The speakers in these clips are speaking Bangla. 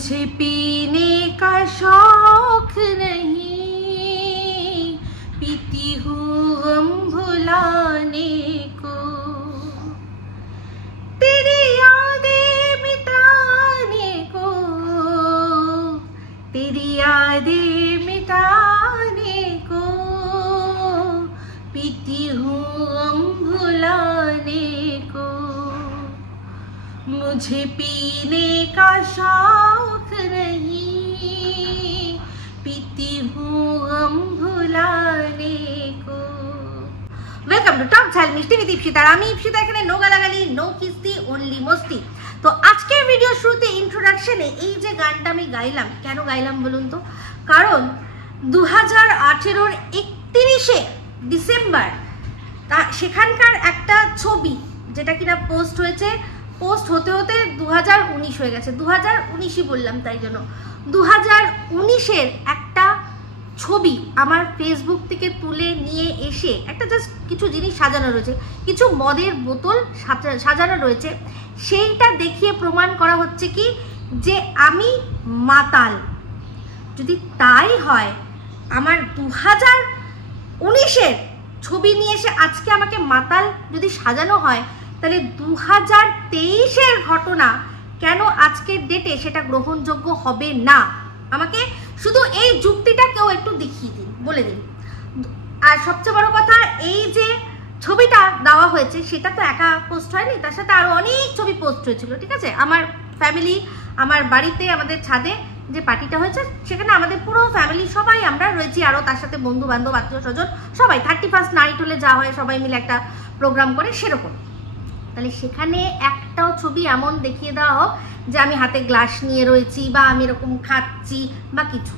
मुझे पीने का शौक नहीं, पीती हूँ गम भुलाने को, तेरी यादें मिटाने को, तेरी यादें मिटाने को, पीती हूँ गम भुलाने को। मुझे पीने का शौक नहीं, पीती हूँ गम भुलाने को। वेलकम टू टॉक झाल मिष्टी विद इप्सिता। আমি ইপসিতা, এখানে নো গালাগালি, নো কিস্তি, অনলি মস্তি। তো আজকের ভিডিও শুরুতে ইন্ট্রোডাকশনে এই যে গানটা আমি গাইলাম, কেন গাইলাম বলুন তো? কারণ 2018 31 ডিসেম্বর সেখানকার একটা ছবি যেটা কিনা পোস্ট হয়েছে, পোস্ট হতে হতে 2019 হয়ে গেছে, 2019ই বললাম তাই জন্য। 2019-এর একটা ছবি আমার ফেসবুক থেকে তুলে নিয়ে এসে একটা জাস্ট কিছু জিনিস সাজানো রয়েছে, কিছু মদের বোতল সাজানো রয়েছে, সেইটা দেখিয়ে প্রমাণ করা হচ্ছে কি যে আমি মাতাল। যদি তাই হয়, আমার 2019-এর ছবি নিয়ে এসে আজকে আমাকে মাতাল যদি সাজানো হয়, তাহলে 2023-এর ঘটনা কেন আজকের ডেটে সেটা গ্রহণযোগ্য হবে না? আমাকে শুধু এই যুক্তিটা কেউ একটু দেখিয়ে দিন, বলে দিন। আর সবচেয়ে বড় কথা, এই যে ছবিটা দেওয়া হয়েছে সেটা তো একা পোস্ট হয়নি, তার সাথে আরও অনেক ছবি পোস্ট হয়েছিল, ঠিক আছে? আমার ফ্যামিলি, আমার বাড়িতে, আমাদের ছাদে যে পার্টিটা হয়েছে সেখানে আমাদের পুরো ফ্যামিলি সবাই আমরা রয়েছি, আরও তার সাথে বন্ধু বান্ধব, আত্মীয় স্বজন সবাই। 31st নাইট হলে যা হয় সবাই মিলে একটা প্রোগ্রাম করে, সেরকম। তাহলে সেখানে একটাও ছবি এমন দেখিয়ে দেওয়া হোক যে আমি হাতে গ্লাস নিয়ে রয়েছি বা আমি এরকম খাচ্ছি বা কিছু,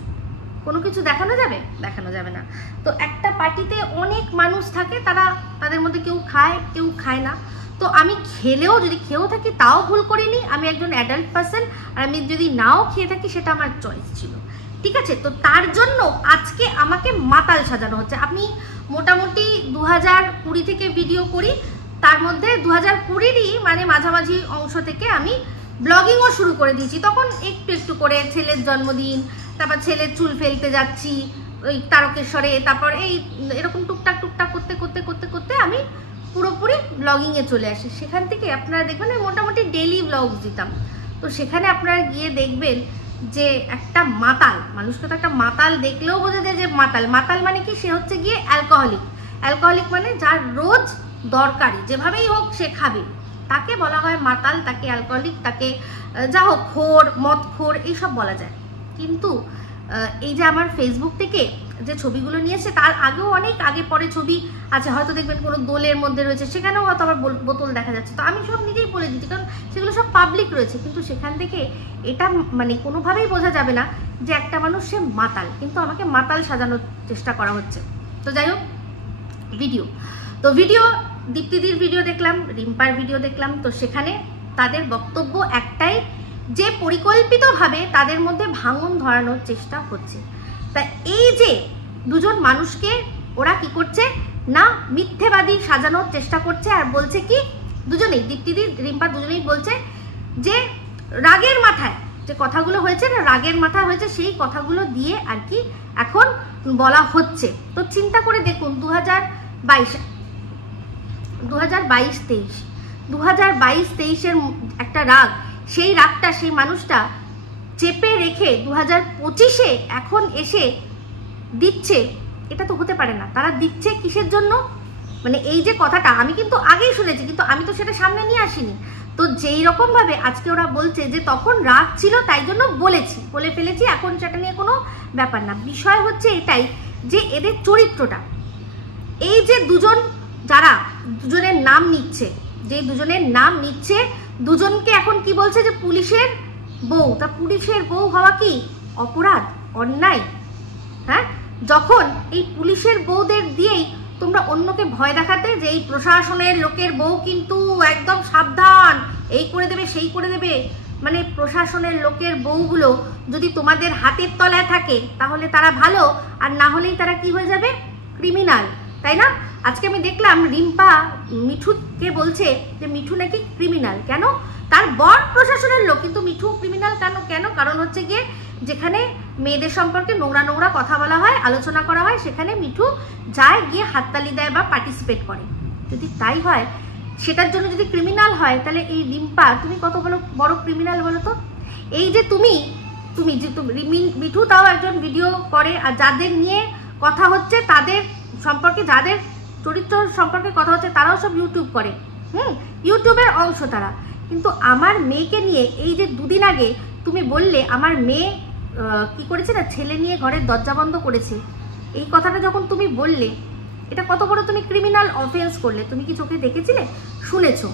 কোনো কিছু দেখানো যাবে? দেখানো যাবে না। তো একটা পার্টিতে অনেক মানুষ থাকে, তাদের মধ্যে কেউ খায় কেউ খায় না। তো আমি খেলেও, যদি খেয়েও থাকি তাও ভুল করিনি, আমি একজন অ্যাডাল্ট পার্সন, আর আমি যদি নাও খেয়ে থাকি সেটা আমার চয়েস ছিল, ঠিক আছে? তো তার জন্য আজকে আমাকে মাতাল সাজানো হচ্ছে। আমি মোটামুটি 2020 থেকে ভিডিও করি, তার মধ্যে 2020-ই মানে মাঝামাঝি অংশ থেকে আমি ব্লগিংও শুরু করে দিয়েছি। তখন একটু একটু করে ছেলের জন্মদিন, তারপর ছেলের চুল ফেলতে যাচ্ছি ওই তারকেশ্বরে, তারপর এই এরকম টুকটাক টুকটাক করতে করতে করতে করতে আমি পুরোপুরি ব্লগিংয়ে চলে আসি। সেখান থেকে আপনারা দেখবেন মোটামুটি ডেইলি ব্লগস দিতাম। তো সেখানে আপনারা গিয়ে দেখবেন যে একটা মাতাল, মানুষকে তো একটা মাতাল দেখলেও বোঝা যায় যে মাতাল। মাতাল মানে কি? সে হচ্ছে গিয়ে অ্যালকোহলিক। অ্যালকোহলিক মানে যার রোজ দরকারি, যেভাবেই হোক সে খাবে, তাকে বলা হয় মাতাল, তাকে অ্যালকোহলিক, তাকে যা হোক খোর, মদখোর এইসব বলা যায়। কিন্তু এই যে আমার ফেসবুক থেকে যে ছবিগুলো নিয়েছে, তার আগেও অনেক আগে পরে ছবি আছে, হয়তো দেখবেন কোনো দোলের মধ্যে রয়েছে, সেখানেও হয়তো আমার বোতল দেখা যাচ্ছে। তো আমি সব নিজেই বলে দিচ্ছি, কারণ সেগুলো সব পাবলিক রয়েছে। কিন্তু সেখান থেকে এটা মানে কোনোভাবেই বোঝা যাবে না যে একটা মানুষ সে মাতাল, কিন্তু আমাকে মাতাল সাজানোর চেষ্টা করা হচ্ছে। তো যাই হোক, ভিডিও দীপ্তিদির ভিডিও দেখলাম, রিম্পার ভিডিও দেখলাম। তো সেখানে তাদের বক্তব্য একটাই, যে পরিকল্পিতভাবে তাদের মধ্যে ভাঙন ধরানোর চেষ্টা হচ্ছে। তা এই যে দুজন মানুষকে ওরা কি করছে না, মিথ্যেবাদী সাজানোর চেষ্টা করছে। আর বলছে কি, দুজনেই, দীপ্তিদি রিম্পা দুজনেই বলছে যে রাগের মাথায় যে কথাগুলো হয়েছে না, রাগের মাথায় হয়েছে, সেই কথাগুলো দিয়ে আর কি এখন বলা হচ্ছে। তো চিন্তা করে দেখুন, 2022-23-এর একটা রাগ, সেই রাগটা সেই মানুষটা চেপে রেখে 2025-এ এখন এসে দিচ্ছে, এটা তো হতে পারে না। তারা দিচ্ছে কিসের জন্য? মানে এই যে কথাটা আমি কিন্তু আগেই শুনেছি, কিন্তু আমি তো সেটা সামনে নিয়ে আসিনি। তো যেই রকম ভাবে আজকে ওরা বলছে যে তখন রাগ ছিল তাই জন্য বলে ফেলেছি, এখন সেটা নিয়ে কোনো ব্যাপার না। বিষয় হচ্ছে এটাই যে এদের চরিত্রটা, এই যে যারা দুজনের নাম নিচ্ছে, দুজনকে এখন কি বলছে যে পুলিশের বউ। তা পুলিশের বউ হওয়া কি অপরাধ, অন্যায়? হ্যাঁ, যখন এই পুলিশের বউদের দিয়েই তোমরা অন্যকে ভয় দেখাতে যে এই প্রশাসনের লোকের বউ কিন্তু একদম সাবধান, এই করে দেবে সেই করে দেবে, মানে প্রশাসনের লোকের বউগুলো যদি তোমাদের হাতের তলায় থাকে তাহলে তারা ভালো, আর না হলেই তারা কি হয়ে যাবে? ক্রিমিনাল, তাই না? আজকে আমি দেখলাম রিম্পা মিঠুকে বলছে যে মিঠু নাকি ক্রিমিনাল। কেন? তার বর প্রশাসনের লোক, কিন্তু মিঠু ক্রিমিনাল কেন? কারণ হচ্ছে গিয়ে যেখানে মেয়েদের সম্পর্কে নোংরা নোংরা কথা বলা হয়, আলোচনা করা হয়, সেখানে মিঠু যায়, গিয়ে হাততালি দেয় বা পার্টিসিপেট করে। যদি তাই হয়, সেটার জন্য যদি ক্রিমিনাল হয়, তাহলে এই রিম্পা তুমি কত বড় ক্রিমিনাল বলো তো? এই যে তুমি মিঠু তাও একজন ভিডিও করে, আর যাদের নিয়ে কথা হচ্ছে তাদের সম্পর্কে, যাদের চরিত্র সম্পর্কে কথা হচ্ছে, তারাও সব ইউটিউব করে, ইউটিউবের অংশ তারা। কিন্তু আমার মেয়েকে নিয়ে এই যে দুদিন আগে তুমি বললে আমার মেয়ে কি করেছে না, ছেলে নিয়ে ঘরের দরজা বন্ধ করেছে, এই কথাটা যখন তুমি বললে, এটা কত বড় তুমি ক্রিমিনাল অফেন্স করলে। তুমি কি চোখে দেখেছিলে? শুনেছো?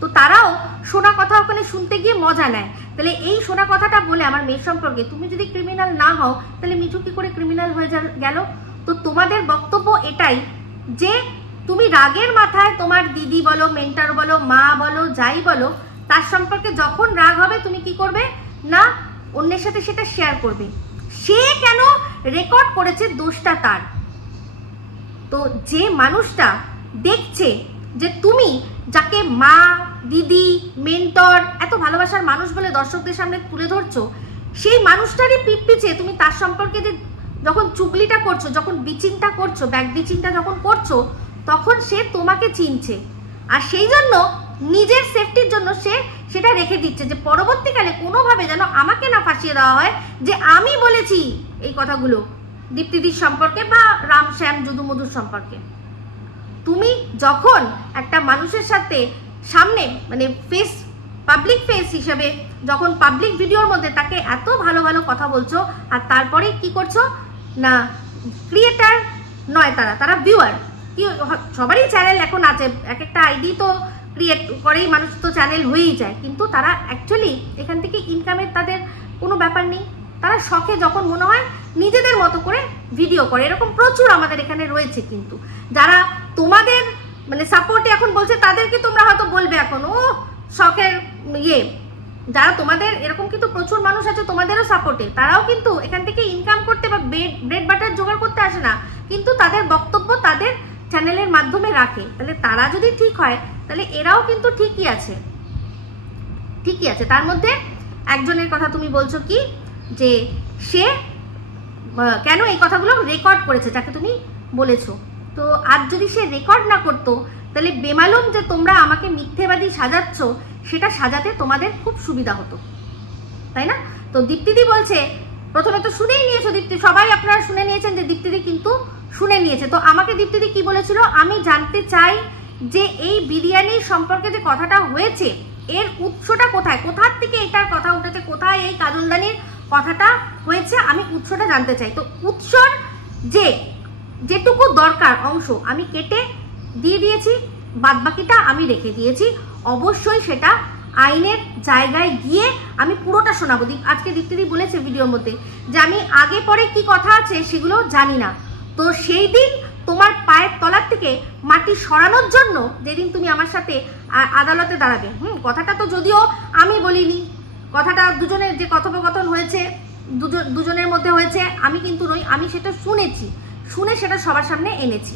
তো তারাও শোনা কথা ওখানে শুনতে গিয়ে মজা নেয়। তাহলে এই শোনা কথাটা বলে আমার মেয়ের সম্পর্কে তুমি যদি ক্রিমিনাল না হও, তাহলে মিঠু কি করে ক্রিমিনাল হয়ে গেল? তো তোমাদের বক্তব্য এটাই যে তুমি রাগের মাথায় তোমার দিদি বলো, মেন্টার বলো, মা বলো, যাই বলো, তার সম্পর্কে যখন রাগ হবে তুমি কি করবে না, অন্যের সাথে সেটা শেয়ার করবে। সে কেন রেকর্ড করেছে, দোষটা তার। তো যে মানুষটা দেখছে যে তুমি যাকে মা, দিদি, মেন্টর, এত ভালোবাসার মানুষ বলে দর্শকদের সামনে তুলে ধরছো, সেই মানুষটারই পিঠ পিছে তুমি তার সম্পর্কে যে যখন চুগলিটা করছো, যখন বিচিংটা করছো, ব্যাক বিচিংটা যখন করছো, তখন সে তোমাকে চিনছে। আর সেই জন্য নিজের সেফটির জন্য সে সেটা রেখে দিচ্ছে, যে পরবর্তীকালে কোনোভাবে যেন আমাকে না ফাঁসিয়ে দেওয়া হয় যে আমি বলেছি এই কথাগুলো দীপ্তিদির সম্পর্কে বা রাম শ্যাম যদু মধুর সম্পর্কে। তুমি যখন একটা মানুষের সাথে সামনে মানে পাবলিক ফেস হিসেবে যখন পাবলিক ভিডিওর মধ্যে তাকে এত ভালো ভালো কথা বলছো, আর তারপরে কি করছো না, ক্রিয়েটার নয় তারা ভিউয়ার। কি সবারই চ্যানেল এখন আছে, এক একটা আইডি তো ক্রিয়েট করেই মানুষ তো চ্যানেল হয়েই যায়, কিন্তু তারা অ্যাকচুয়ালি এখান থেকে ইনকামের তাদের কোনো ব্যাপার নেই। তারা শখে যখন মনে হয় নিজেদের মতো করে ভিডিও করে, এরকম প্রচুর আমাদের এখানে রয়েছে। কিন্তু যারা তোমাদের মানে সাপোর্টে এখন বলছে, তাদেরকে তোমরা হয়তো বলবে এখন ও শখের যারা তোমাদের এরকম কিন্তু প্রচুর মানুষ আছে তোমাদেরও সাপোর্টে, তারাও কিন্তু এখান থেকে ইনকাম করতে বা ব্রেড বাটার জোগাড় করতে আসে না, কিন্তু তাদের বক্তব্য তাদের চ্যানেলের মাধ্যমে রাখে। তাহলে তারা যদি ঠিক হয়, তাহলে এরাও কিন্তু ঠিকই আছে। তার মধ্যে একজনের কথা তুমি বলছো কি, যে সে কেন এই কথাগুলো রেকর্ড করেছে, যাকে তুমি বলেছো। তো আর যদি সে রেকর্ড না করতো, তাহলে বেমালুম যে তোমরা আমাকে মিথ্যেবাদী সাজাচ্ছ, সেটা সাজাতে তোমাদের খুব সুবিধা হতো, তাই না? তো দীপ্তিদি বলছে, প্রথমে তো শুনেই নিয়েছো দীপ্তি, সবাই আপনারা শুনে নিয়েছেন যে দীপ্তিদি কিন্তু শুনে নিয়েছে। তো আমাকে দীপ্তিদি কি বলেছিল, আমি জানতে চাই যে এই বিরিয়ানির সম্পর্কে যে কথাটা হয়েছে, এর উৎসটা কোথায়, কোথার থেকে এটার কথা উঠেছে, কোথায় এই কাজলদানির কথাটা হয়েছে, আমি উৎসটা জানতে চাই। তো উৎসর যেটুকু দরকার অংশ আমি কেটে দিয়ে দিয়েছি, বাদবাকিটা আমি রেখে দিয়েছি। অবশ্যই সেটা আইনের জায়গায় গিয়ে আমি পুরোটা শোনাবো। আজকে দীপ্তিদি বলেছে ভিডিওর মধ্যে যে আমি আগে পরে কি কথা আছে সেগুলো জানি না। তো সেই দিন তোমার পায়ের তলার থেকে মাটি সরানোর জন্য যেদিন তুমি আমার সাথে আদালতে দাঁড়াবে, কথাটা তো যদিও আমি বলিনি, কথাটা দুজনের যে কথোপকথন হয়েছে দুজনের মধ্যে হয়েছে, আমি কিন্তু নই, আমি সেটা শুনে সেটা সবার সামনে এনেছি,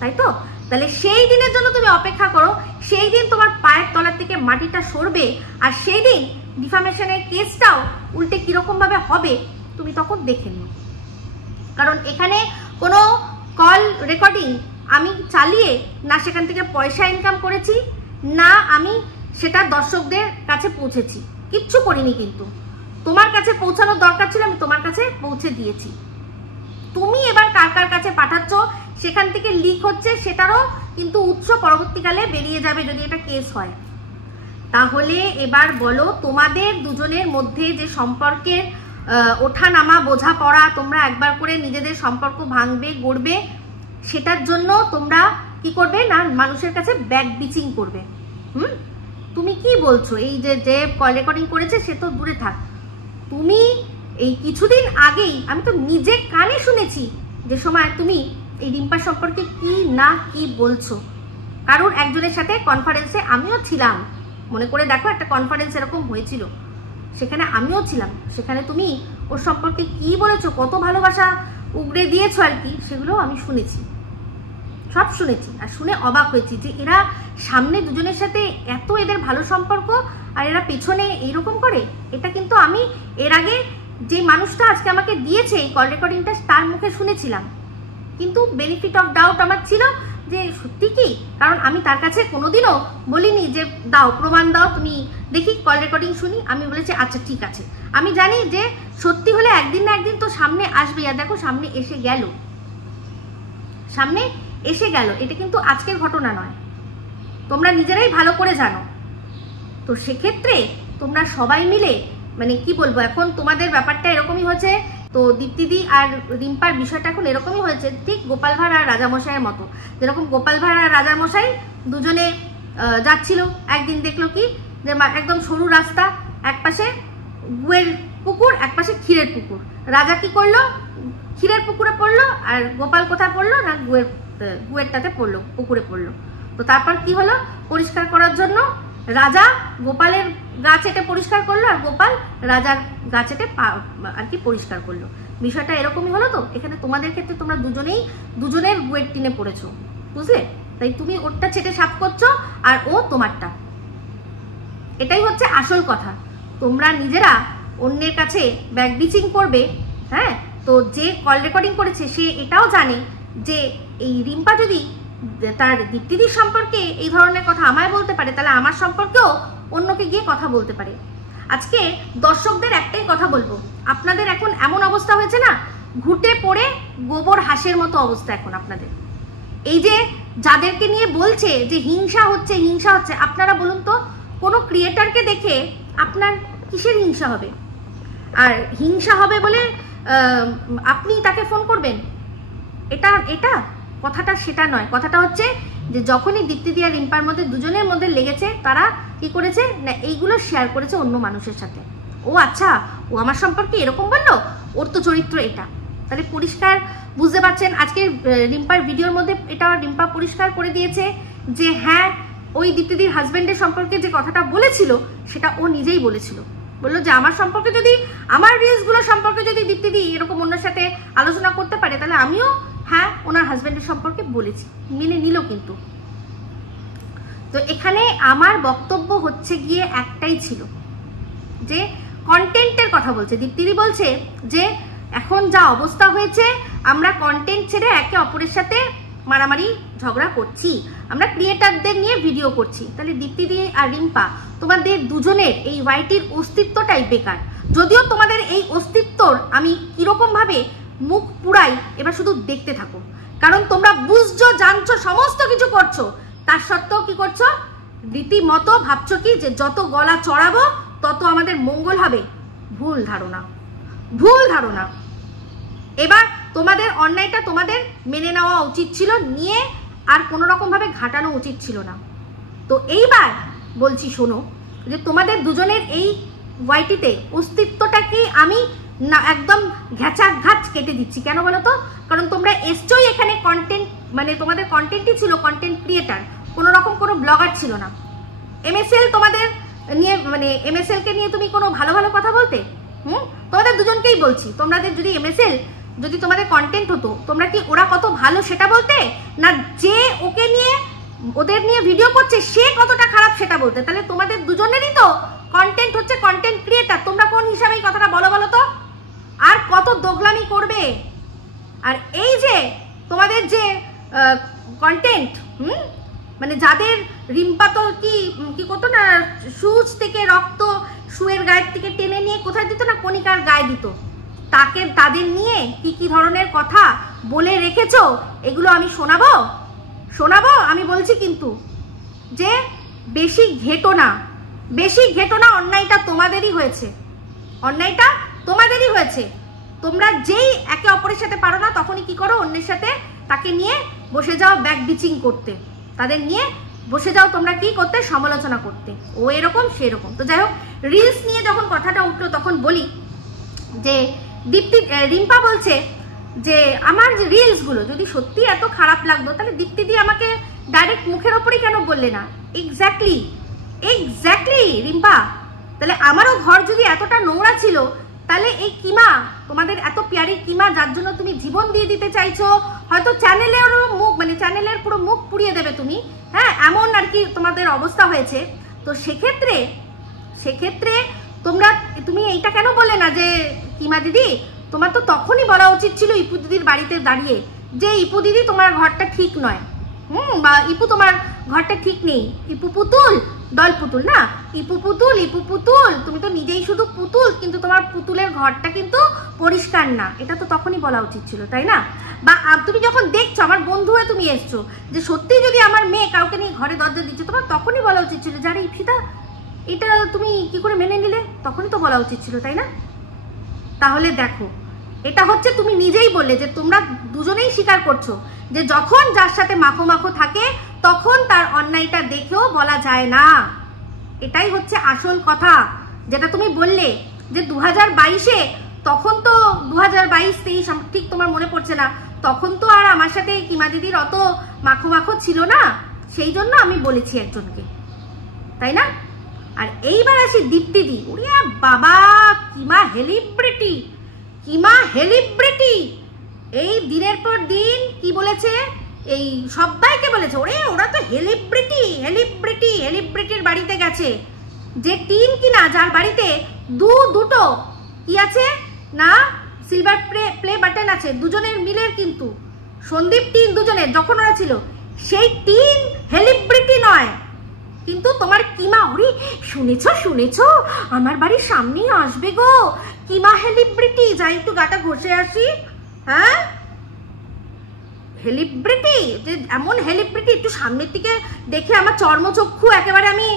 তাই তো? তাহলে সেই দিনের জন্য তুমি অপেক্ষা করো, সেই দিন তোমার পায়ের তলার থেকে মাটিটা সরবে, আর সেই দিন ডিফামেশনের কেসটাও উল্টে কিরকম ভাবে হবে তুমি তখন দেখে নিও। কারণ এখানে কোনো কল রেকর্ডিং আমি চালিয়ে না সেখান থেকে পয়সা ইনকাম করেছি, না আমি সেটা দর্শকদের কাছে পৌঁছেছি, কিচ্ছু করিনি। কিন্তু তোমার কাছে পৌঁছানোর দরকার ছিল, আমি তোমার কাছে পৌঁছে দিয়েছি। তুমি এবার কার কার কাছে পাঠাচ্ছ, সেখান থেকে লিক হচ্ছে, সেটারও কিন্তু উৎস পরবর্তীকালে বেরিয়ে যাবে যদি এটা কেস হয়। তাহলে এবার বলো, তোমাদের দুজনের মধ্যে যে সম্পর্কের ওঠা নামা বোঝাপড়া, তোমরা একবার করে নিজেদের সম্পর্ক ভাঙবে গড়বে, সেটার জন্য তোমরা কি করবে না, মানুষের কাছে ব্যাক বিচিং করবে। তুমি কি বলছো? এই যে কল রেকর্ডিং করেছে সে তো দূরে থাক, তুমি এই কিছুদিন আগেই আমি তো নিজে কানে শুনেছি যে সময় তুমি এই রিম্পার সম্পর্কে কি না কি বলছো। কারণ একজনের সাথে কনফারেন্সে আমিও ছিলাম, মনে করে দেখো একটা কনফারেন্স এরকম হয়েছিল, সেখানে আমিও ছিলাম, সেখানে তুমি ওর সম্পর্কে কি বলেছো, কত ভালোবাসা উগড়ে দিয়েছো আর কি, সেগুলো আমি শুনেছি, সব শুনেছি। আর শুনে অবাক হয়েছি যে এরা সামনে দুজনের সাথে এত এদের ভালো সম্পর্ক, আর এরা পেছনে এইরকম করে। এটা কিন্তু আমি এর আগে যে মানুষটা আজকে আমাকে দিয়েছে এই কল রেকর্ডিংটা তার মুখে শুনেছিলাম, কিন্তু বেনিফিট অফ ডাউট আমার ছিল যে সত্যি কি, কারণ আমি তার কাছে কোনোদিনও বলিনি যে দাও প্রমাণ দাও, তুমি দেখি কল রেকর্ডিং শুনি। আমি বলেছি আচ্ছা ঠিক আছে, আমি জানি যে সত্যি হলে একদিন না একদিন তো সামনে আসবে। আর দেখো সামনে এসে গেল, সামনে এসে গেল। এটা কিন্তু আজকের ঘটনা নয়, তোমরা নিজেরাই ভালো করে জানো। তো সেক্ষেত্রে তোমরা সবাই মিলে মানে কি বলবো, এখন তোমাদের ব্যাপারটা এরকমই হয়েছে। তো দীপ্তিদি আর রিম্পার বিষয়টা এখন এরকমই হয়েছে, ঠিক গোপাল ভাঁড় আর রাজামশাইয়ের মতো। যেরকম গোপাল ভাঁড় আর রাজামশাই দুজনে যাচ্ছিল, একদিন দেখলো কি যে একদম সরু রাস্তা, এক পাশে গুয়ের পুকুর, এক পাশে ক্ষীরের পুকুর। রাজা কি করলো, ক্ষীরের পুকুরে পড়লো, আর গোপাল কোথায় পড়লো না গুয়েরটাতে পড়লো, পুকুরে পড়লো। তো তারপর কি হলো, পরিষ্কার করার জন্য রাজা গোপালের গা চেটে পরিষ্কার করলো, আর গোপাল রাজার গা চেটে আর কি পরিষ্কার করলো। বিষয়টা এরকমই হলো। তো এখানে তোমাদের ক্ষেত্রে তোমরা দুজনের গুয়ের টিনে পড়েছো, বুঝলে? তাই তুমি ওরটা চেটে সাফ করছো আর ও তোমারটা। এটাই হচ্ছে আসল কথা। তোমরা নিজেরা অন্যের কাছে ব্যাক বিচিং করবে। হ্যাঁ, তো যে কল রেকর্ডিং করেছে সে এটাও জানে যে এই রিম্পা যদি তার দীপ্তিদির সম্পর্কে এই ধরনের কথা আমায় বলতে পারে, তাহলে আমার সম্পর্কেও অন্যকে গিয়ে কথা বলতে পারে। আজকে দর্শকদের একটাই কথা বলবো, আপনাদের এখন এমন অবস্থা হয়েছে না, ঘুটে পড়ে গোবর হাঁসের মতো অবস্থা এখন আপনাদের। এই যে যাদেরকে নিয়ে বলছে যে হিংসা হচ্ছে, আপনারা বলুন তো কোনো ক্রিয়েটারকে দেখে আপনার কিসের হিংসা হবে? আর হিংসা হবে বলে আপনি তাকে ফোন করবেন, এটা কথাটা সেটা নয়। কথাটা হচ্ছে যে যখনই দীপ্তিদি আর রিম্পার মধ্যে দুজনের মধ্যে লেগেছে, তারা কি করেছে না এইগুলো শেয়ার করেছে অন্য মানুষের সাথে। ও আচ্ছা, ও আমার সম্পর্কে এরকম বললো, ওর তো চরিত্র এটা। তাহলে পরিষ্কার বুঝতে পারছেন, আজকে রিম্পার ভিডিওর মধ্যে এটা রিম্পা পরিষ্কার করে দিয়েছে যে হ্যাঁ, ওই দীপ্তিদির হাজব্যান্ডের সম্পর্কে যে কথাটা বলেছিল সেটা ও নিজেই বলেছিল। বললো যে আমার সম্পর্কে যদি, আমার রিলসগুলো সম্পর্কে যদি দীপ্তিদি এরকম অন্যের সাথে আলোচনা করতে পারে, তাহলে আমিও হ্যাঁ ওনার হাজব্যান্ডের সম্পর্কে বলেছি, মেনে নিল। কিন্তু তো এখানে আমার বক্তব্য হচ্ছে গিয়ে একটাই ছিল যে কন্টেন্টের কথা বলছে দীপ্তিদি, বলছে যে এখন যা অবস্থা হয়েছে আমরা কন্টেন্ট ছেড়ে একে অপরের সাথে মারামারি ঝগড়া করছি, আমরা ক্রিয়েটারদের নিয়ে ভিডিও করছি। তাহলে দীপ্তিদি আর রিম্পা, তোমাদের দুজনের এই ওয়াইটির অস্তিত্বটাই বেকার। যদিও তোমাদের এই অস্তিত্বর আমি কিরকম ভাবে মুখ পুরাই এবার শুধু দেখতে থাকো, কারণ তোমরা বুঝছো, জানছো, সমস্ত কিছু করছো, তার সত্ত্বেও কি করছো, রীতিমতো ভাবছো কি যে যত গলা চড়াবো তত আমাদের মঙ্গল হবে। ভুল ধারণা, ভুল ধারণা। এবার তোমাদের অন্যায়টা তোমাদের মেনে নেওয়া উচিত ছিল, নিয়ে আর কোনো রকম ভাবে ঘাটানো উচিত ছিল না। তো এইবার বলছি শোনো, যে তোমাদের দুজনের এই ওয়াইটিতে অস্তিত্বটাকে আমি না একদম ঘ্যাচা ঘাচ কেটে দিচ্ছি। কেন বলো তো? কারণ তোমরা এসছোই এখানে কন্টেন্ট, মানে তোমাদের কন্টেন্টই ছিল কন্টেন্ট ক্রিয়েটার, কোনো রকম কোনো ব্লগার ছিল না। এমএসএল তোমাদের নিয়ে, মানে এমএসএল কে নিয়ে তুমি কোনো ভালো ভালো কথা বলতে? তোমাদের দুজনকেই বলছি, তোমাদের যদি এমএসএল যদি তোমাদের কন্টেন্ট হতো, তোমরা কি ওরা কত ভালো সেটা বলতে, না যে ওকে নিয়ে ওদের নিয়ে ভিডিও করছে সে কতটা খারাপ সেটা বলতে? তাহলে তোমাদের দুজনেরই তো কন্টেন্ট হচ্ছে কন্টেন্ট ক্রিয়েটার। তোমরা কোন হিসাবে এই কথাটা বলো বলো তো? আর কত দোগলামি করবে? আর এই যে তোমাদের যে কন্টেন্ট, মানে যাদের রিম্পা তো কি করতো না, সুচ থেকে রক্ত শুয়ের গায়ের থেকে টেনে নিয়ে কোথায় দিত না, কণিকার গায়ে দিত, তাকে তাদের নিয়ে কি ধরনের কথা বলে রেখেছো, এগুলো আমি শোনাবো। আমি বলছি কিন্তু যে বেশি ঘেটো না, অন্যায়টা তোমাদেরই হয়েছে, তোমরা যেই একে অপরের সাথে পারো না, তখনই কি করো, অন্যের সাথে তাকে নিয়ে বসে যাও ব্যাক বিচিং করতে, তাদের নিয়ে বসে যাও তোমরা কি করতে, সমালোচনা করতে, ও এরকম সেরকম। তো যাই হোক, রিলস নিয়ে যখন কথাটা উঠলো তখন বলি যে রিম্পা বলছে যে আমার যে রিলসগুলো যদি সত্যি এত খারাপ লাগতো, তাহলে দীপ্তিদি আমাকে ডাইরেক্ট মুখের ওপরই কেন বললে না? এক্স্যাক্টলি রিম্পা, তাহলে আমারও ঘর যদি এতটা নোংরা ছিল, তাহলে এই কিমা, তোমাদের এত পিয়ারি কিমা, যার জন্য তুমি জীবন দিয়ে দিতে চাইছো, হয়তো চ্যানেলেরও মুখ, মানে চ্যানেলের পুরো মুখ পুড়িয়ে দেবে তুমি, হ্যাঁ এমন আর কি তোমাদের অবস্থা হয়েছে। তো সেক্ষেত্রে তুমি এইটা কেন বললে না যে কিমা দিদি তোমার তো তখনই বলা উচিত ছিল ইপু দিদির বাড়িতে দাঁড়িয়ে যে ইপু দিদি তোমার ঘরটা ঠিক নয়, বা ইপু তোমার ঘরটা ঠিক নেই, ইপু পুতুল দল পুতুল না, ইপু পুতুল তুমি তো নিজেই শুধু পুতুল, কিন্তু তোমার পুতুলের ঘরটা কিন্তু পরিষ্কার না, এটা তো তখনই বলা উচিত ছিল, তাই না? বা তুমি যখন দেখছো আমার বন্ধু হয়ে তুমি এসছো যে সত্যি যদি আমার মেয়ে কাউকে নিয়ে ঘরে দরজা দিচ্ছে, তোমার তখনই বলা উচিত ছিল যে আরে ইপসিতা এটা তুমি কি করে মেনে নিলে, তখনই তো বলা উচিত ছিল, তাই না? তাহলে দেখো এটা হচ্ছে তুমি নিজেই বললে যে তোমরা দুজনেই স্বীকার করছো যে যখন যার সাথে মাখো মাখো থাকে তখন তার অন্যায়টা দেখেও বলা যায় না। এটাই হচ্ছে আসল কথা, যেটা তুমি বললে যে 2022-এ, তখন তো 2022-23 ঠিক তোমার মনে পড়ছে না, তখন তো আর আমার সাথে কিমা দিদির অত মাখো মাখো ছিল না, সেই জন্য আমি বলেছি একজনকে, তাই না? আর এইবার আসি দীপ্তিদি, ওরে বাবা কিমা হেলিব্রিটি, এই দিনের পর দিন কি বলেছে, এই সবাইকে বলেছে ওরে ওরা তো হেলিব্রিটির বাড়িতে গেছে, যে টিন কিনা যার বাড়িতে দুটো কি আছে না সিলভার প্লে বাটন আছে দুজনের মিলের, কিন্তু সন্দীপ টিন দুজনের যখন ওরা ছিল, সেই টিন হেলিব্রিটি নয়, কিন্তু তোমার কিমা ওরে শুনেছো আমার বাড়ির সামনেই আসবে গো কিমা হেলিব্রিটি, যাই একটু গাটা ঘষে আসি। হ্যাঁ হেলিব্রিটি, যে এমন হেলিব্রিটি একটু সামনের দিকে দেখে আমার চর্মচক্ষু একেবারে আমি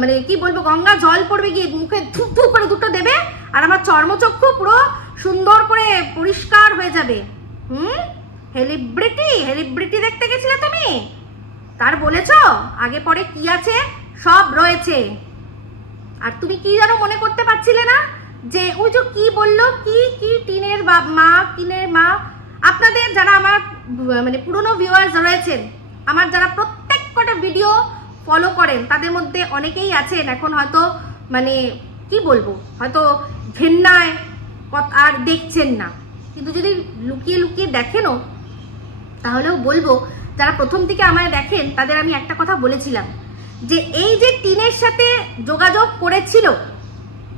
মানে কি বলবো, গঙ্গা জল পড়বে গিয়ে মুখে ধুপ ধুপ করে দুটো দেবে আর আমার চর্মচক্ষু পুরো সুন্দর করে পরিষ্কার হয়ে যাবে। হেলিব্রিটি দেখতে গেছিলে তুমি, তার বলেছো আগে পরে কি আছে সব রয়েছে। আর তুমি কি যেন মনে করতে পারছিলে না যে ওই যে কি বললো কি টিনের মা, আপনাদের যারা আমার মানে পুরনো ভিউয়ার্স রয়েছেন, আমার যারা প্রত্যেক কটা ভিডিও ফলো করেন, তাদের মধ্যে অনেকেই আছেন এখন হয়তো মানে কি বলবো হয়তো ঘেন্নায় আর দেখছেন না, কিন্তু যদি লুকিয়ে দেখেনও তাহলেও বলবো যারা প্রথম থেকে আমায় দেখেন তাদের আমি একটা কথা বলেছিলাম যে এই যে টিনের সাথে যোগাযোগ করেছিল,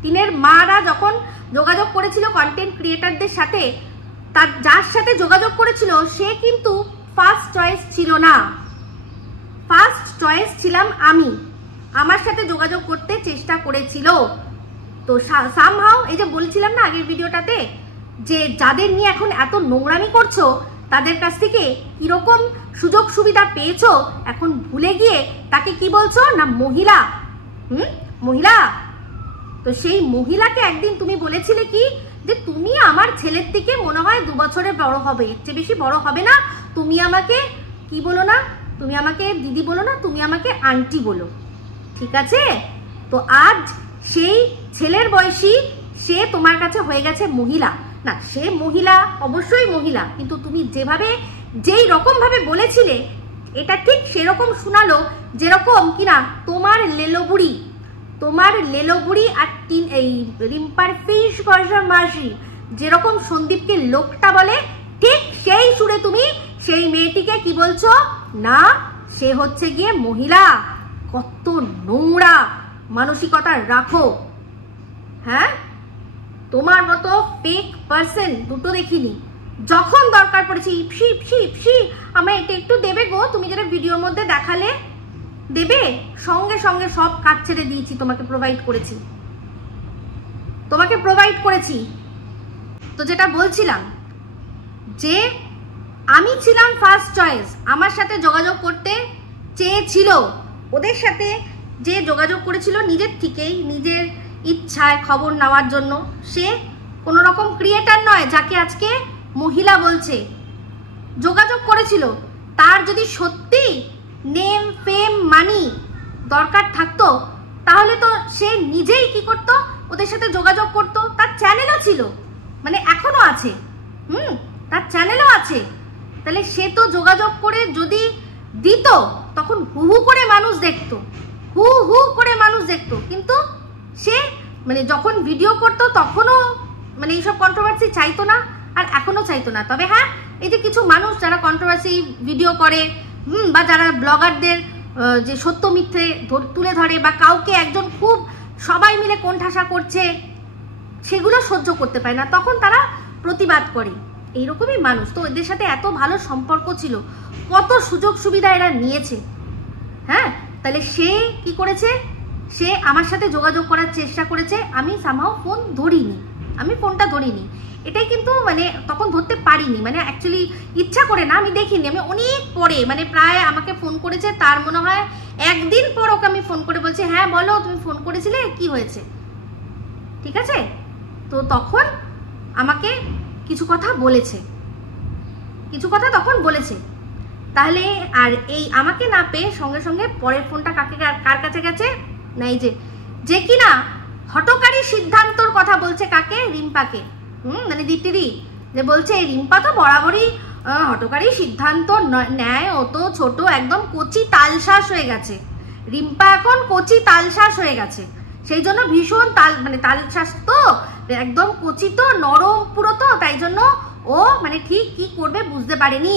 টিনের মারা যখন যোগাযোগ করেছিল কন্টেন্ট ক্রিয়েটারদের সাথে, তার যার সাথে যোগাযোগ করেছিল সে কিন্তু ফার্স্ট চয়েস ছিল না, ফার্স্ট চয়েস ছিলাম আমি, আমার সাথে যোগাযোগ করতে চেষ্টা করেছিল। তো সামহাও এই যে বলছিলাম না আগের ভিডিওটাতে যে যাদের নিয়ে এখন এত নোংরামি করছো তাদের কাছ থেকে কিরকম সুযোগ সুবিধা পেয়েছো এখন ভুলে গিয়ে তাকে কি বলছো না মহিলা, মহিলা। তো সেই মহিলাকে একদিন তুমি বলেছিলে কি যে তুমি আমার ছেলের থেকে মনে হয় 2 বছরের বড় হবে, এর চেয়ে বেশি বড় হবে না, তুমি আমাকে কি বলো না, তুমি আমাকে দিদি বলো না, তুমি আমাকে আন্টি বলো, ঠিক আছে? তো আজ সেই ছেলের বয়সী সে তোমার কাছে হয়ে গেছে মহিলা, না সে মহিলা অবশ্যই মহিলা, কিন্তু তুমি যেই রকম ভাবে বলেছিলে এটা ঠিক সেরকম শোনালো যেরকম কিনা তোমার লেলোবুড়ি আর এই রিম্পার ফিশ গর্জা মাসি যেরকম সন্দীপকে লোকটা বলে, ঠিক সেই সুরে তুমি সেই মেয়েটিকে কি বলছো না সে হচ্ছে গিয়ে মহিলা। কত নোংরা মানসিকতা রাখো, হ্যাঁ? তোমার মতো ফেক পার্সন দুটো দেখিনি, যখন দরকার পড়েছে ইপসি আমায় এটা একটু দেবে গো, তুমি যেটা ভিডিওর মধ্যে দেখালে দেবে, সঙ্গে সঙ্গে সব কাজ ছেড়ে দিয়েছি, তোমাকে প্রোভাইড করেছি। তো যেটা বলছিলাম যে আমি ছিলাম ফার্স্ট চয়েস, আমার সাথে যোগাযোগ করতে চেয়েছিল, ওদের সাথে যে যোগাযোগ করেছিল নিজের থেকেই নিজের ইচ্ছায় খবর নেওয়ার জন্য, সে কোনো রকম ক্রিয়েটার নয় যাকে আজকে মহিলা বলছে, যোগাযোগ করেছিল। তার যদি সত্যি নেম ফেম মানি দরকার থাকতো তাহলে তো সে নিজেই কি করতো ওদের সাথে যোগাযোগ করতো, তার চ্যানেলও ছিল, মানে এখনো আছে, তার চ্যানেলও আছে, তাহলে সে তো যোগাযোগ করে যদি দিত তখন হু হু করে মানুষ দেখতো, কিন্তু সে মানে যখন ভিডিও করতো তখনও মানে এইসব কন্ট্রোভার্সি চাইতো না, আর এখনো চাইতো না। তবে হ্যাঁ, এই যে কিছু মানুষ যারা কন্ট্রোভার্সি ভিডিও করে বা যারা ব্লগারদের যে সত্য মিথ্যে তুলে ধরে, বা কাউকে একজন খুব সবাই মিলে কোণঠাসা করছে, সেগুলো সহ্য করতে পারে না, তখন তারা প্রতিবাদ করে। এইরকমই মানুষ। তো এদের সাথে এত ভালো সম্পর্ক ছিল, কত সুযোগ সুবিধা এরা নিয়েছে। হ্যাঁ, তাহলে সে কি করেছে, সে আমার সাথে যোগাযোগ করার চেষ্টা করেছে, আমি সামহাও ফোন ধরিনি, আমি ফোনটা ধরিনি। এটাই কিন্তু মানে তখন ধরতে পারিনি, মানে অ্যাকচুয়ালি ইচ্ছা করে না, আমি দেখিনি, আমি অনেক পরে মানে প্রায় আমাকে ফোন করেছে তার মনে হয় একদিন পর ওকে আমি ফোন করে বলছি, হ্যাঁ বলো তুমি ফোন করেছিলে, কি হয়েছে, ঠিক আছে। তো তখন আমাকে কিছু কথা বলেছে, কিছু কথা তখন বলেছে। তাহলে আর এই আমাকে না পেয়ে সঙ্গে সঙ্গে পরের ফোনটা কার কাছে গেছে না, এই যে কিনা হঠকারী সিদ্ধান্তর কথা বলছে, কাকে, রিম্পাকে। মানে দীপ্তিদি যে বলছে রিম্পা তো বরাবরই হঠকারী সিদ্ধান্ত নেয়, ও তো ছোট একদম কচি তালশ্বাস হয়ে গেছে, রিম্পা এখন কচি তালশ্বাস হয়ে গেছে, সেই জন্য ভীষণ তালশ্বাস তো একদম কচি তো, নরম পুরো তো, তাই জন্য ও মানে ঠিক কি করবে বুঝতে পারেনি,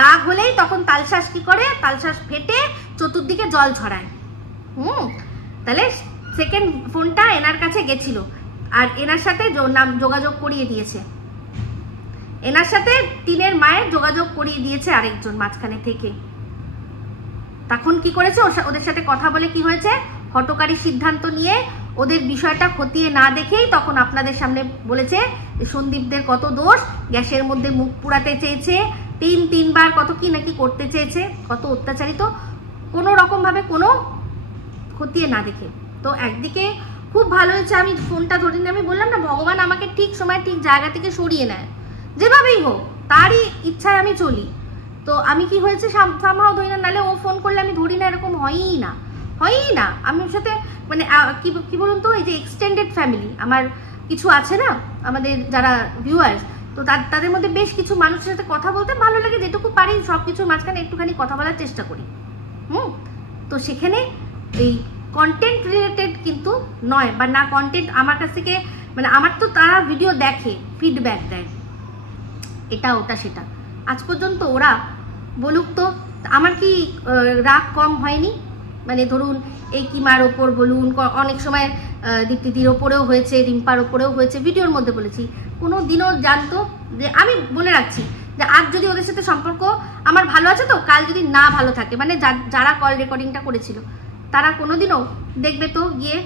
রাগ হলেই তখন তালশ্বাস কি করে, তালশ্বাস ফেটে চতুর্দিকে জল ছড়ায়। তাহলে সেকেন্ড ফোনটা এনার কাছে গেছিল, আর এনার সাথে যোগাযোগ করিয়ে দিয়েছে, এনার সাথে টিনের মায়ের যোগাযোগ করিয়ে দিয়েছে আরেকজন মাঝখানে থেকে। তখন কি করেছে, ওদের সাথে কথা বলে কি হয়েছে, হঠকারী সিদ্ধান্ত নিয়ে ওদের বিষয়টা খতিয়ে না দেখেই তখন আপনাদের সামনে বলেছে সন্দীপদের কত দোষ, গ্যাসের মধ্যে মুখ পুড়াতে চেয়েছে, তিনবার কত কি নাকি করতে চেয়েছে, কত অত্যাচারিত, কোনো রকম ভাবে কোনো খতিয়ে না দেখে। তো একদিকে খুব ভালো হয়েছে আমি ফোনটা ধরিনি, আমি বললাম না ভগবান আমাকে ঠিক সময় ঠিক জায়গা থেকে সরিয়ে নেয়, যেভাবেই হোক তারই ইচ্ছায় আমি চলি। তো আমি কি হয়েছে সামহাও ধরি না, নাহলে ও ফোন করলে আমি ধরি না, এরকম হয়ই না। আমি ওর সাথে মানে কি বলুন তো, এই যে এক্সটেন্ডেড ফ্যামিলি আমার কিছু আছে না, আমাদের যারা ভিউয়ার্স, তো তাদের মধ্যে বেশ কিছু মানুষের সাথে কথা বলতে ভালো লাগে, যেটুকু পারি সব কিছুর মাঝখানে একটুখানি কথা বলার চেষ্টা করি। তো সেখানে এই কন্টেন্ট রিলেটেড কিন্তু নয়, বা না কন্টেন্ট আমার কাছ থেকে মানে আমার তো তারা ভিডিও দেখে, ফিডব্যাক দেয়, এটা ওটা সেটা, আজ পর্যন্ত ওরা বলুক তো আমার কি রাগ কম হয়নি। মানে ধরুন এই কিমার ওপর বলুন, অনেক সময় দীপ্তিদির ওপরেও হয়েছে, রিম্পার ওপরেও হয়েছে, ভিডিওর মধ্যে বলেছি, কোনো দিনও জানতো যে আমি বলে রাখছি যে আজ যদি ওদের সাথে সম্পর্ক আমার ভালো আছে, তো কাল যদি না ভালো থাকে, মানে যারা কল রেকর্ডিংটা করেছিল তারা কোনোদিনও দেখবে তো গিয়ে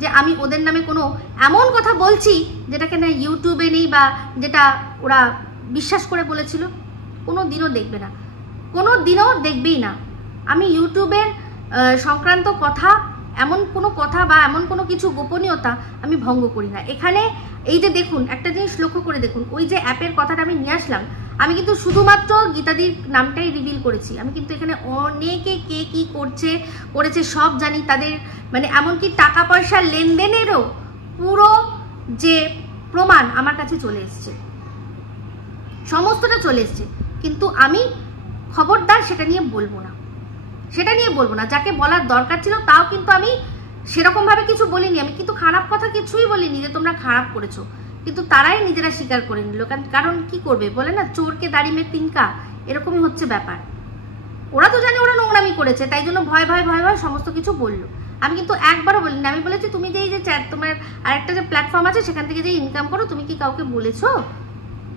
যে আমি ওদের নামে কোনো এমন কথা বলছি যেটাকে না ইউটিউবে নেই, বা যেটা ওরা বিশ্বাস করে বলেছিল, কোনো দিনও দেখবে না, কোনো দিনও দেখবেই না। আমি ইউটিউবের সংক্রান্ত কথা, এমন কোনো কথা বা এমন কোনো কিছু গোপনীয়তা আমি ভঙ্গ করি না। এখানে এই যে দেখুন, একটা জিনিস লক্ষ্য করে দেখুন, ওই যে অ্যাপের কথাটা আমি নিয়ে আসলাম, আমি কিন্তু শুধুমাত্র গীতাদির নামটাই রিভিল করেছি, আমি কিন্তু এখানে অনেকে কে কি করেছে সব জানি, তাদের মানে এমনকি টাকা পয়সার লেনদেনেরও পুরো যে প্রমাণ আমার কাছে চলে এসছে, সমস্তটা চলে এসছে, কিন্তু আমি খবরদার সেটা নিয়ে বলবো না, যাকে বলার দরকার ছিল তাও কিন্তু আমি সেরকমভাবে কিছু বলিনি, আমি কিন্তু খারাপ কথা কিছুই বলিনি যে তোমরা খারাপ করেছো, কিন্তু তারাই নিজেরা স্বীকার করে নিল। কারণ কি করবে বলে না, চোরকে দাড়ি মে তিনকা, এরকমই হচ্ছে ব্যাপার। ওরা তো জানে ওরা নোংরামি করেছে, তাই জন্য ভয় সমস্ত কিছু বললো। আমি কিন্তু একবারও বলিনি, আমি বলেছি তুমি যে এই যে তোমার আরেকটা যে প্ল্যাটফর্ম আছে সেখান থেকে যে ইনকাম করো, তুমি কি কাউকে বলেছো?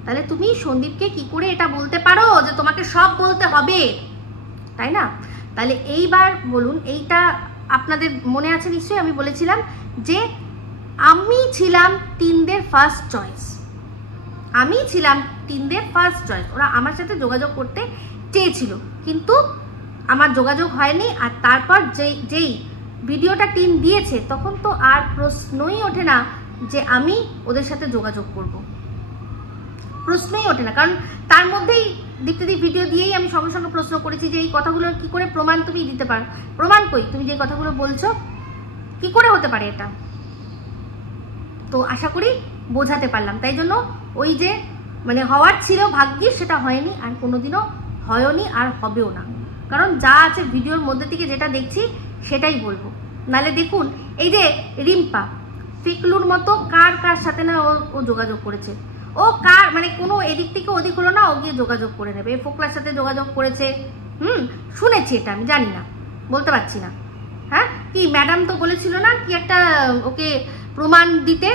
তাহলে তুমি সন্দীপকে কি করে এটা বলতে পারো যে তোমাকে সব বলতে হবে, তাই না? তাহলে এইবার বলুন, এইটা আপনাদের মনে আছে নিশ্চয়ই, আমি বলেছিলাম যে আমি ছিলাম টিনদের ফার্স্ট চয়েস, ওরা আমার সাথে যোগাযোগ করতে চেয়েছিল, কিন্তু আমার যোগাযোগ হয়নি। আর তারপর যেই ভিডিওটা টিন দিয়েছে তখন তো আর প্রশ্নই ওঠে না যে আমি ওদের সাথে যোগাযোগ করব, প্রশ্নই ওঠে না। কারণ তার মধ্যেই দীপ্তিদি ভিডিও দিয়েই আমি সঙ্গে সঙ্গে প্রশ্ন করেছি যে এই কথাগুলো কি করে প্রমাণ তুমি দিতে পারো, প্রমাণ কই, তুমি যে কথাগুলো বলছো কি করে হতে পারে এটা? তো আশা করি বোঝাতে পারলাম। তাই জন্য ওই যে মানে হওয়ার ছিল ভাগ্যিস, সেটা হয়নি, আর কোনোদিনও হয়নি, আর হবেও না। কারণ যা আছে ভিডিওর মধ্যে থেকে যেটা দেখছি সেটাই বলবো। নালে দেখুন এই যে রিম্পা ফিকলুর মতো কার সাথে না ও যোগাযোগ করেছে, ও কার মানে কোনো এদিক থেকে ওদিক হলো না, ও গিয়ে যোগাযোগ করে নেবে, ফোকলার সাথে যোগাযোগ করেছে, শুনেছি, এটা আমি জানি না, বলতে পারছি না। হ্যাঁ, কি ম্যাডাম তো বলেছিল না কি একটা ওকে প্রমাণ দিতে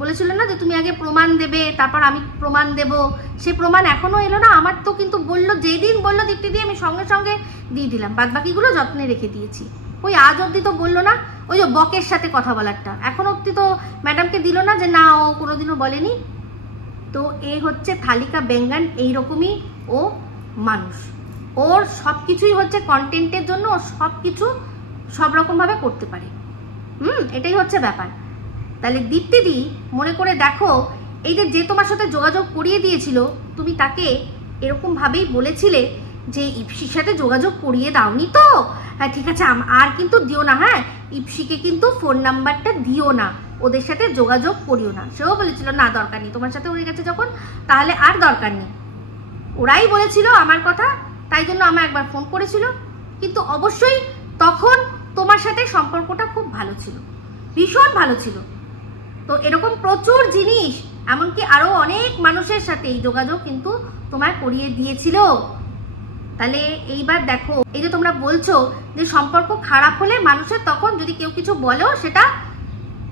বলেছিল না, যে তুমি আগে প্রমাণ দেবে তারপর আমি প্রমাণ দেব। সে প্রমাণ এখনো এলো না। আমার তো কিন্তু বললো, যেই দিন বললো দীপ্তি দিয়ে আমি সঙ্গে সঙ্গে দিয়ে দিলাম, বাদ বাকিগুলো যত্নে রেখে দিয়েছি। ওই আজ অব্দি তো বললো না, ওই যে বকের সাথে কথা বলারটা এখন অব্দি তো ম্যাডামকে দিল না, যে না ও কোনোদিনও বলেনি। তো এ হচ্ছে থালিকা বেঙ্গান, এইরকমই ও মানুষ। ওর সব কিছুই হচ্ছে কন্টেন্টের জন্য, ও সব কিছু সব রকমভাবে করতে পারে। এটাই হচ্ছে ব্যাপার। তাহলে দীপ্তিদি মনে করে দেখো, এই যে তোমার সাথে যোগাযোগ করিয়ে দিয়েছিল, তুমি তাকে এরকমভাবেই বলেছিলে যে ইপসির সাথে যোগাযোগ করিয়ে দাওনি তো, হ্যাঁ ঠিক আছে আর কিন্তু দিও না, হ্যাঁ ইপসিকে কিন্তু ফোন নাম্বারটা দিও না, ওদের সাথে যোগাযোগ করিও না। সেও বলেছিল না দরকার নেই, তোমার সাথে হয়ে গেছে যখন তাহলে আর দরকার নেই। ওরাই বলেছিল আমার কথা, তাই জন্য আমার একবার ফোন করেছিল। কিন্তু অবশ্যই তখন তোমার সাথে সম্পর্কটা খুব ভালো ছিল, ভীষণ ভালো ছিল। তো এরকম প্রচুর জিনিস, এমনকি আরো অনেক মানুষের সাথে এই যোগাযোগ কিন্তু তোমায় করিয়ে দিয়েছিল। তাহলে এইবার দেখো, এই যে তোমরা বলছো যে সম্পর্ক খারাপ হলে মানুষের তখন যদি কেউ কিছু বলেও সেটা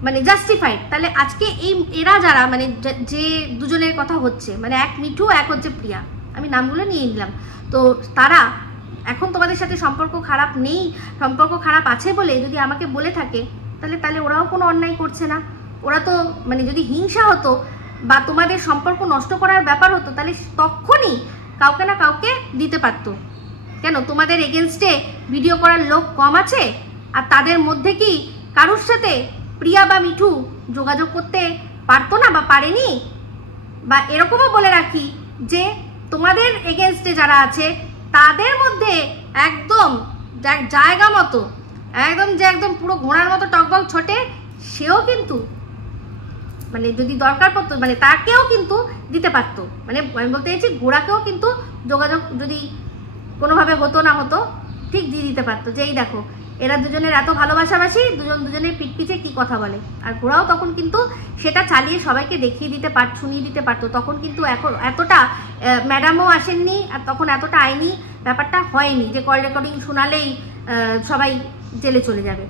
মানে জাস্টিফাইড, তাহলে আজকে এই এরা যারা মানে যে দুজনের কথা হচ্ছে, মানে এক মিঠু এক হচ্ছে প্রিয়া, আমি নামগুলো নিয়ে নিলাম, তো তারা এখন তোমাদের সাথে সম্পর্ক খারাপ নেই, সম্পর্ক খারাপ আছে বলে যদি আমাকে বলে থাকে, তাহলে ওরাও কোনো অন্যায় করছে না। ওরা তো মানে যদি হিংসা হতো বা তোমাদের সম্পর্ক নষ্ট করার ব্যাপার হতো, তাহলে তখনই কাউকে না কাউকে দিতে পারতো। কেন তোমাদের এগেনস্টে ভিডিও করার লোক কম আছে? আর তাদের মধ্যে কি কারোর সাথে প্রিয়া বা মিঠু যোগাযোগ করতে পারতো না বা পারেনি? বা এরকমও বলে রাখি যে তোমাদের এগেনস্টে যারা আছে তাদের মধ্যে একদম জায়গা মতো একদম পুরো ঘোড়ার মতো টকবক ছোটে, সেও কিন্তু মানে যদি দরকার পড়তো মানে তাকেও কিন্তু দিতে পারতো। মানে আমি বলতে চাইছি ঘোড়াকেও কিন্তু যোগাযোগ যদি কোনোভাবে হতো না হতো ঠিক দিয়ে দিতে পারতো, যে এই দেখো এরা দুজনের এত ভালোবাসাবাসি, দুজনের পিঠ পিছে কি কথা বলে। আর ঘোড়াও তখন কিন্তু সেটা চালিয়ে সবাইকে দেখিয়ে দিতে শুনিয়ে দিতে পারতো। তখন কিন্তু এখন এতটা ম্যাডামও আসেননি, আর তখন এতটা আইনি ব্যাপারটা হয়নি যে কল রেকর্ডিং শোনালেই সবাই জেলে চলে যাবে।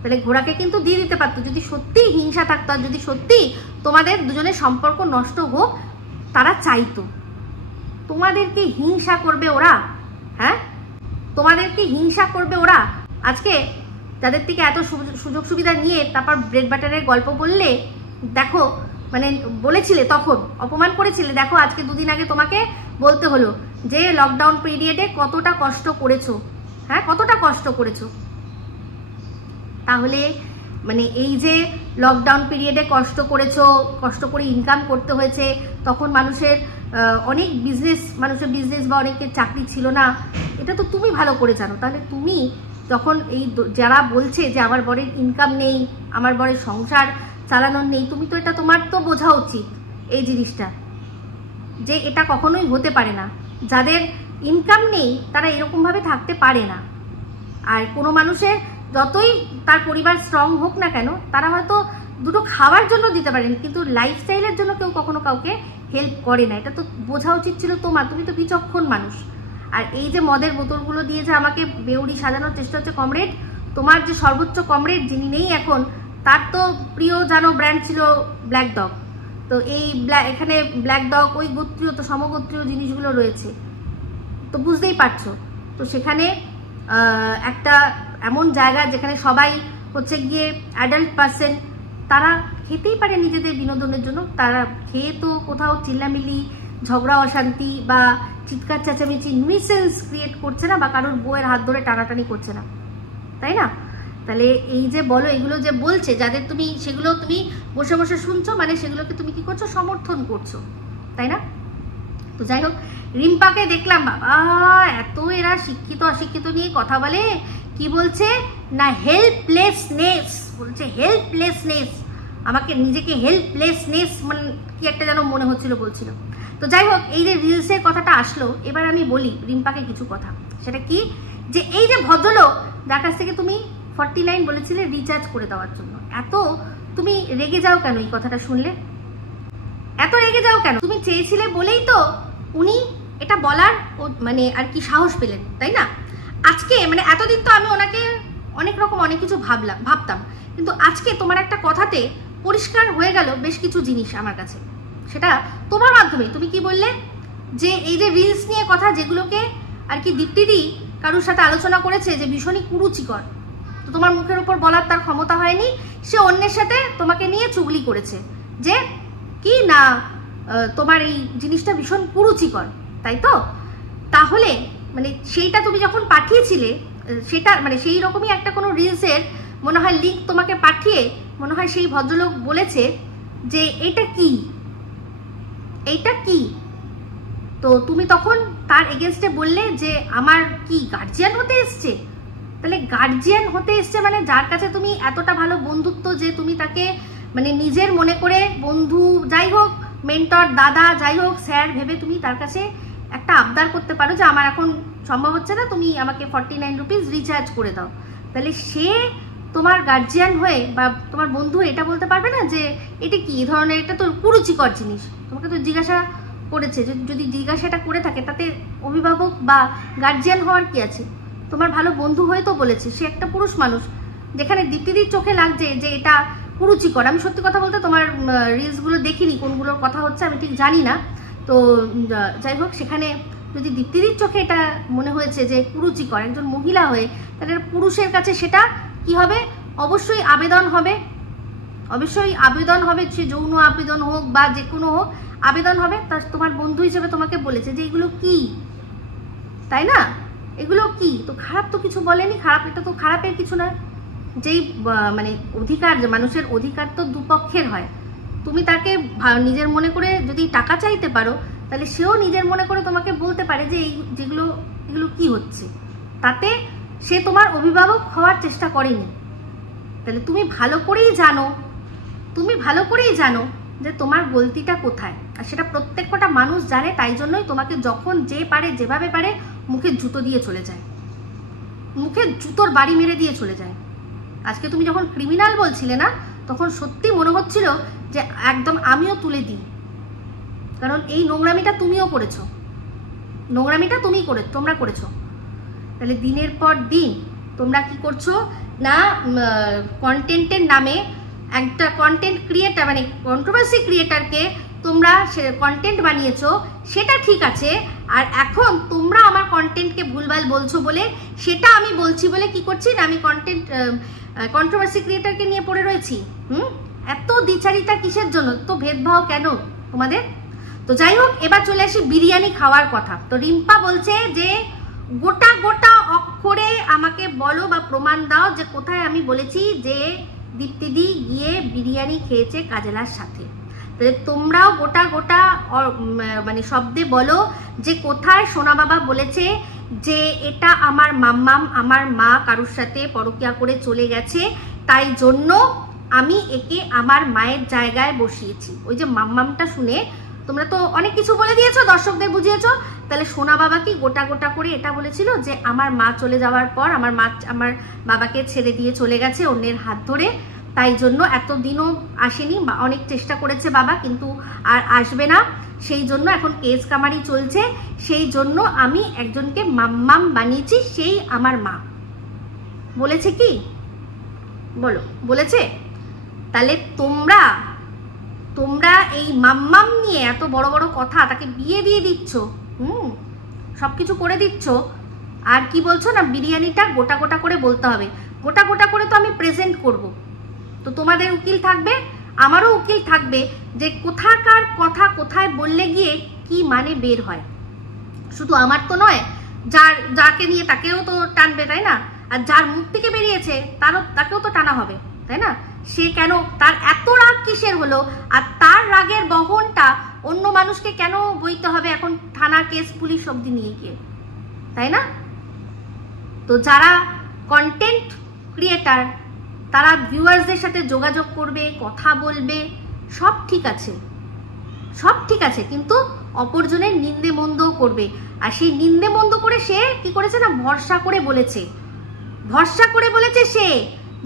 তাহলে ঘোড়াকে কিন্তু দিয়ে দিতে পারতো যদি সত্যি হিংসা থাকতো, আর যদি সত্যি তোমাদের দুজনের সম্পর্ক নষ্ট হোক তারা চাইতো। তোমাদেরকে হিংসা করবে ওরা? হ্যাঁ তোমাদেরকে হিংসা করবে ওরা? আজকে যাদের থেকে এত সুযোগ সুবিধা নিয়ে তারপর ব্রেড বাটারের গল্প বললে, দেখো মানে বলেছিলে তখন অপমান করেছিলে, দেখো আজকে দুদিন আগে তোমাকে বলতে হলো যে লকডাউন পিরিয়ডে কতটা কষ্ট করেছো। হ্যাঁ কতটা কষ্ট করেছো। তাহলে মানে এই যে লকডাউন পিরিয়ডে কষ্ট করেছো, কষ্ট করে ইনকাম করতে হয়েছে, তখন মানুষের অনেক মানুষের বিজনেস বা অনেকের চাকরি ছিল না, এটা তো তুমি ভালো করে জানো। তাহলে তুমি যখন এই যারা বলছে যে আমার বরের ইনকাম নেই, আমার বরের সংসার চালানোর নেই, তুমি তো এটা তোমার তো বোঝা উচিত এই জিনিসটা, যে এটা কখনোই হতে পারে না। যাদের ইনকাম নেই তারা এরকমভাবে থাকতে পারে না। আর কোনো মানুষের যতই তার পরিবার স্ট্রং হোক না কেন, তারা হয়তো দুটো খাওয়ার জন্য দিতে পারেন, কিন্তু লাইফস্টাইলের জন্য কেউ কখনো কাউকে হেল্প করে না। এটা তো বোঝা উচিত ছিল তোমার, তুমি তো বিচক্ষণ মানুষ। আর এই যে মদের বোতলগুলো দিয়ে যে আমাকে বেউড়ি সাজানোর চেষ্টা হচ্ছে, কমরেড তোমার যে সর্বোচ্চ কমরেড যিনি নেই এখন, তার তো প্রিয় জানো ব্র্যান্ড ছিল ব্ল্যাক ডগ। তো এই এখানে ব্ল্যাক ডগ ওই গোত্রীয় তো সমগোত্রীয় জিনিসগুলো রয়েছে, তো বুঝতেই পারছো। তো সেখানে একটা এমন জায়গা যেখানে সবাই হচ্ছে গিয়ে অ্যাডাল্ট পার্সন, তারা খেতেই পারে নিজেদের বিনোদনের জন্য, তারা খেয়ে তো কোথাও চিল্লামিল্লি ঝগড়া অশান্তি বা চিৎকার চেঁচামেচি নুইসেন্স ক্রিয়েট করছে না, বা কারোর বউয়ের হাত ধরে টানাটানি করছে না, তাই না? তাহলে এই যে বলো এগুলো যে বলছে যাদের তুমি, সেগুলো তুমি বসে বসে শুনছো, মানে সেগুলোকে তুমি কি করছো? সমর্থন করছো, তাই না? তো যাই হোক, রিম্পাকে দেখলাম বাবা এত এরা শিক্ষিত অশিক্ষিত নিয়ে কথা বলে। কি বলছে না হেল্পলেসনেস বলছে, হেল্পলেসনেস, আমাকে নিজেকে হেল্পলেসনেস মানে কি একটা যেন মনে হচ্ছিল বলছিল। তো যাই হোক, এই যে রিলসের কথাটা আসলো, এবার আমি বলি রিম্পাকে কিছু কথা। সেটা কি, যে এই যে ভদ্রলোক যার কাছ থেকে তুমি 49 বলেছিলে রিচার্জ করে দেওয়ার জন্য, এত তুমি রেগে যাও কেন? এই কথাটা শুনলে এত রেগে যাও কেন? তুমি চেয়েছিলে বলেই তো উনি এটা বলার মানে আর কি সাহস পেলেন, তাই না? আজকে মানে এতদিন তো আমি ওনাকে অনেক রকম অনেক কিছু ভাবতাম, কিন্তু আজকে তোমার একটা কথাতে পরিষ্কার হয়ে গেল বেশ কিছু জিনিস আমার কাছে, সেটা তোমার মাধ্যমে। তুমি কি বললে যে এই যে রিলস নিয়ে কথা, যেগুলোকে আর কি দীপ্তিদি কারোর সাথে আলোচনা করেছে যে ভীষণই কুরুচিকর, তো তোমার মুখের উপর বলার তার ক্ষমতা হয়নি, সে অন্যের সাথে তোমাকে নিয়ে চুগলি করেছে যে কি না তোমার এই জিনিসটা ভীষণ কুরুচিকর, তাই তো? তাহলে মানে সেইটা তুমি যখন পাঠিয়েছিলে, সেটা মানে সেই রকমই একটা কোনো রিলসের মনে হয় লিঙ্ক তোমাকে পাঠিয়ে মনে হয় সেই ভদ্রলোক বলেছে যে এটা কি, এইটা কি, তো তুমি তখন তার এগেনস্টে বললে যে আমার কি গার্জিয়ান হতে এসছে। তাহলে গার্জিয়ান হতে এসছে মানে যার কাছে তুমি এতটা ভালো বন্ধুত্ব যে তুমি তাকে মানে নিজের মনে করে বন্ধু, যাই হোক মেন্টর, দাদা, যাই হোক স্যার ভেবে তুমি তার কাছে একটা আবদার করতে পারো যে আমার এখন সম্ভব হচ্ছে না, তুমি আমাকে 49 রুপিস রিচার্জ করে দাও। তাহলে সে তোমার গার্জিয়ান হয়ে বা তোমার বন্ধু এটা বলতে পারবে না যে এটা কি ধরনের, এটা তো কুরুচিকর জিনিস। তোমাকে তো জিজ্ঞাসা করেছে, যদি জিজ্ঞাসাটা করে থাকে তাতে অভিভাবক বা গার্জিয়ান হওয়ার কি আছে? তোমার ভালো বন্ধু হয়ে তো বলেছে, সে একটা পুরুষ মানুষ। যেখানে দীপ্তিদির চোখে লাগছে যে এটা কুরুচিকর, আমি সত্যি কথা বলতে তোমার রিলসগুলো দেখিনি, কোনগুলোর কথা হচ্ছে আমি ঠিক জানি না, তো যাই হোক সেখানে যদি দীপ্তিদির চোখে এটা মনে হয়েছে যে কুরুচিকর একজন মহিলা হয়ে, তাহলে পুরুষের কাছে সেটা কি হবে? অবশ্যই আবেদন হবে, অবশ্যই আবেদন হবে, সে যৌন আবেদন হোক বা যে কোনো হোক, আবেদন হবে। তা তোমার বন্ধু হিসেবে তোমাকে বলেছে যে এগুলো কি, তাই না? এগুলো কি? তো খারাপ তো কিছু বলেনি, খারাপ, এটা তো খারাপের কিছু নয়। যেই মানে অধিকার, যে মানুষের অধিকার তো দুপক্ষের হয়। তুমি তাকে নিজের মনে করে যদি টাকা চাইতে পারো, তাহলে সেও নিজের মনে করে তোমাকে বলতে পারে যে এই এগুলো কি হচ্ছে, তাতে সে তোমার অভিভাবক হওয়ার চেষ্টা করেনি। তাহলে তুমি ভালো করেই জানো যে তোমার গলতিটা কোথায়, আর সেটা প্রত্যেকটা মানুষ জানে। তাই জন্যই তোমাকে যখন যে পারে যেভাবে পারে মুখে জুতো দিয়ে চলে যায়, মুখে জুতোর বাড়ি মেরে দিয়ে চলে যায়। আজকে তুমি যখন ক্রিমিনাল বলছিলে না, তখন সত্যি মনে হচ্ছিল যে একদম আমিও তুলে দিই, কারণ এই নোংরামিটা তুমিও করেছো, তোমরা করেছো। তাহলে দিনের পর দিন তোমরা কি করছো না, কন্টেন্টের নামে একটা কন্টেন্ট ক্রিয়েটার মানে কন্ট্রোভার্সি ক্রিয়েটারকে তোমরা কন্টেন্ট বানিয়েছো, সেটা ঠিক আছে। আর এখন তোমরা আমার কন্টেন্টকে ভুলভাল বলছো বলে, সেটা আমি বলছি বলে কি করছি না, আমি কন্ট্রোভার্সি ক্রিয়েটারকে নিয়ে পড়ে রয়েছি। এত দ্বিচারিতা কিসের জন্য? তো ভেদভাব কেন তোমাদের? তো যাই হোক, এবার চলে আসি বিরিয়ানি খাওয়ার কথা। তো রিম্পা বলছে যে গোটা গোটা অক্ষরে আমাকে বলো বা প্রমাণ দাও যে কোথায় আমি বলেছি যে দীপ্তিদি গিয়ে বিরিয়ানি খেয়েছে কাজলার সাথে। তাহলে তোমরাও গোটা গোটা মানে শব্দে বলো যে কোথায় সোনা বাবা বলেছে যে এটা আমার মাম্মাম, আমার মা কারোর সাথে পরকিয়া করে চলে গেছে, তাই জন্য আমি একে আমার মায়ের জায়গায় বসিয়েছি। ওই যে মাম্মামটা শুনে তোমরা তো অনেক কিছু বলে দিয়েছো, দর্শকদের বুঝিয়েছো। তাহলে সোনা বাবা কি গোটা গোটা করে এটা বলেছিল যে আমার মা চলে যাওয়ার পর আমার বাবাকে ছেড়ে দিয়ে চলে গেছে অন্যের হাত ধরে, তাই জন্য এতদিনও আসেনি, অনেক চেষ্টা করেছে বাবা কিন্তু আর আসবে না, সেই জন্য এখন কেস কামারি চলছে, সেই জন্য আমি একজনকে মাম্মাম বানিয়েছি, সেই আমার মা। বলেছে কি? বলো, বলেছে? তাহলে তোমরা এই মাম্মাম নিয়ে এত বড় বড় কথা, তাকে বিয়ে দিয়ে দিচ্ছ, সবকিছু করে দিচ্ছ, আর কি বলছো না বিরিয়ানিটা গোটা গোটা করে বলতে হবে। গোটা গোটা করে তো আমি প্রেজেন্ট করব, তো তোমাদের উকিল থাকবে, আমারও উকিল থাকবে, যে কোথাকার কথা কোথায় বললে গিয়ে কি মানে বের হয়। শুধু আমার তো নয়, যাকে নিয়ে তাকেও তো টানবে, তাই না? আর যার মুখ থেকে বেরিয়েছে তাকেও তো টানা হবে, তাই না? সে কেন, তার এত রাগ কিসের হলো, আর তার রাগের বহনটা অন্য মানুষকে কেন বইতে হবে এখন থানা কেস পুলিশ অবধি নিয়ে গিয়ে, তাই না? তো যারা কন্টেন্ট ক্রিয়েটার তারা ভিউয়ার্সদের সাথে যোগাযোগ করবে, কথা বলবে, সব ঠিক আছে, কিন্তু অপরজনের নিন্দে মন্দও করবে। আর সেই নিন্দে মন্দ করে সে কি করেছে না, ভরসা করে বলেছে সে,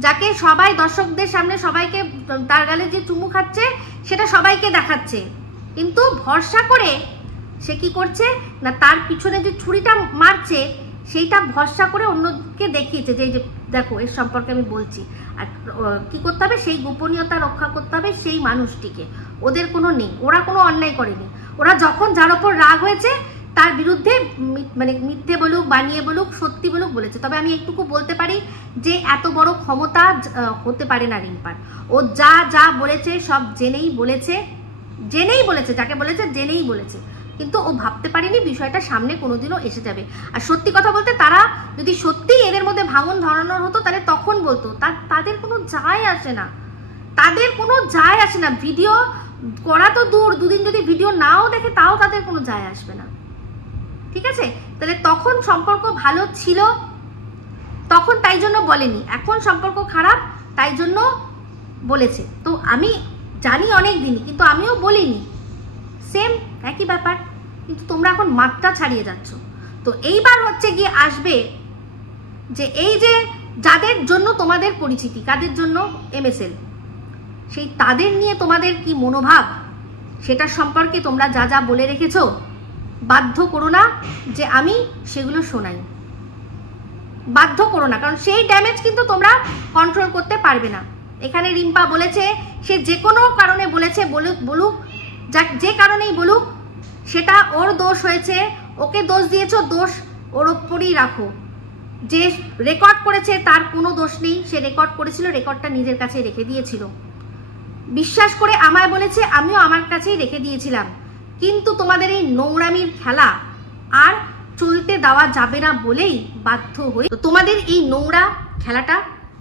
যাকে সবাই দর্শকদের সামনে সবাইকে তার গালে যে চুমু খাচ্ছে সেটা সবাইকে দেখাচ্ছে, কিন্তু ভরসা করে সে কি করছে না, তার পিছনে যে ছুরিটা মারছে সেইটা ভরসা করে অন্যকে দেখিয়েছে যে এই যে দেখো এর সম্পর্কে আমি বলছি। আর কি করতে হবে, সেই গোপনীয়তা রক্ষা করতে হবে সেই মানুষটিকে, ওদের কোনো নেই, ওরা কোনো অন্যায় করেনি। ওরা যখন যার ওপর রাগ হয়েছে তার বিরুদ্ধে মানে মিথ্যে বলুক, বানিয়ে বলুক, সত্যি বলুক বলেছে। তবে আমি একটুকু বলতে পারি যে এত বড় ক্ষমতা হতে পারে না রিম্পার। ও যা যা বলেছে সব জেনেই বলেছে, যাকে বলেছে জেনেই বলেছে, কিন্তু ও ভাবতে পারেনি বিষয়টা সামনে কোনোদিনও এসে যাবে। আর সত্যি কথা বলতে তারা যদি সত্যি এদের মধ্যে ভাঙন ধরানোর হতো তাহলে তখন বলতো, তাদের কোনো যায় আসে না, তাদের কোনো যায় আসে না। ভিডিও করা তো দূর, দুদিন যদি ভিডিও নাও দেখে তাও তাদের কোনো যায় আসবে না, ঠিক আছে? তাহলে তখন সম্পর্ক ভালো ছিল, তখন তাই জন্য বলেনি, এখন সম্পর্ক খারাপ তাই জন্য বলেছে। তো আমি জানি অনেক দিনই, কিন্তু আমিও বলিনি, সেম একই ব্যাপার, কিন্তু তোমরা এখন মাত্রা ছাড়িয়ে যাচ্ছ। তো এইবার হচ্ছে গিয়ে আসবে যে এই যে যাদের জন্য তোমাদের পরিচিতি, কাদের জন্য, MSL, সেই তাদের নিয়ে তোমাদের কি মনোভাব সেটার সম্পর্কে তোমরা যা যা বলে রেখেছো, বাধ্য করো না যে আমি সেগুলো শোনাই, বাধ্য করো না, কারণ সেই ড্যামেজ কিন্তু তোমরা কন্ট্রোল করতে পারবে না। এখানে রিম্পা বলেছে, সে যে কোনো কারণে বলেছে, বলুক, যে কারণেই বলুক, সেটা ওর দোষ হয়েছে, ওকে দোষ দিয়েছো, দোষ ওর ওপরই রাখো। যে রেকর্ড করেছে তার কোনো দোষ নেই, সে রেকর্ড করেছিল, রেকর্ডটা নিজের কাছে রেখে দিয়েছিল, বিশ্বাস করে আমায় বলেছে, আমিও আমার কাছেই রেখে দিয়েছিলাম। কিন্তু তোমাদের এই নোংরামির খেলা আর চলতে দেওয়া যাবে না বলেই বাধ্য হয়ে, তোমাদের এই নোংরা খেলাটা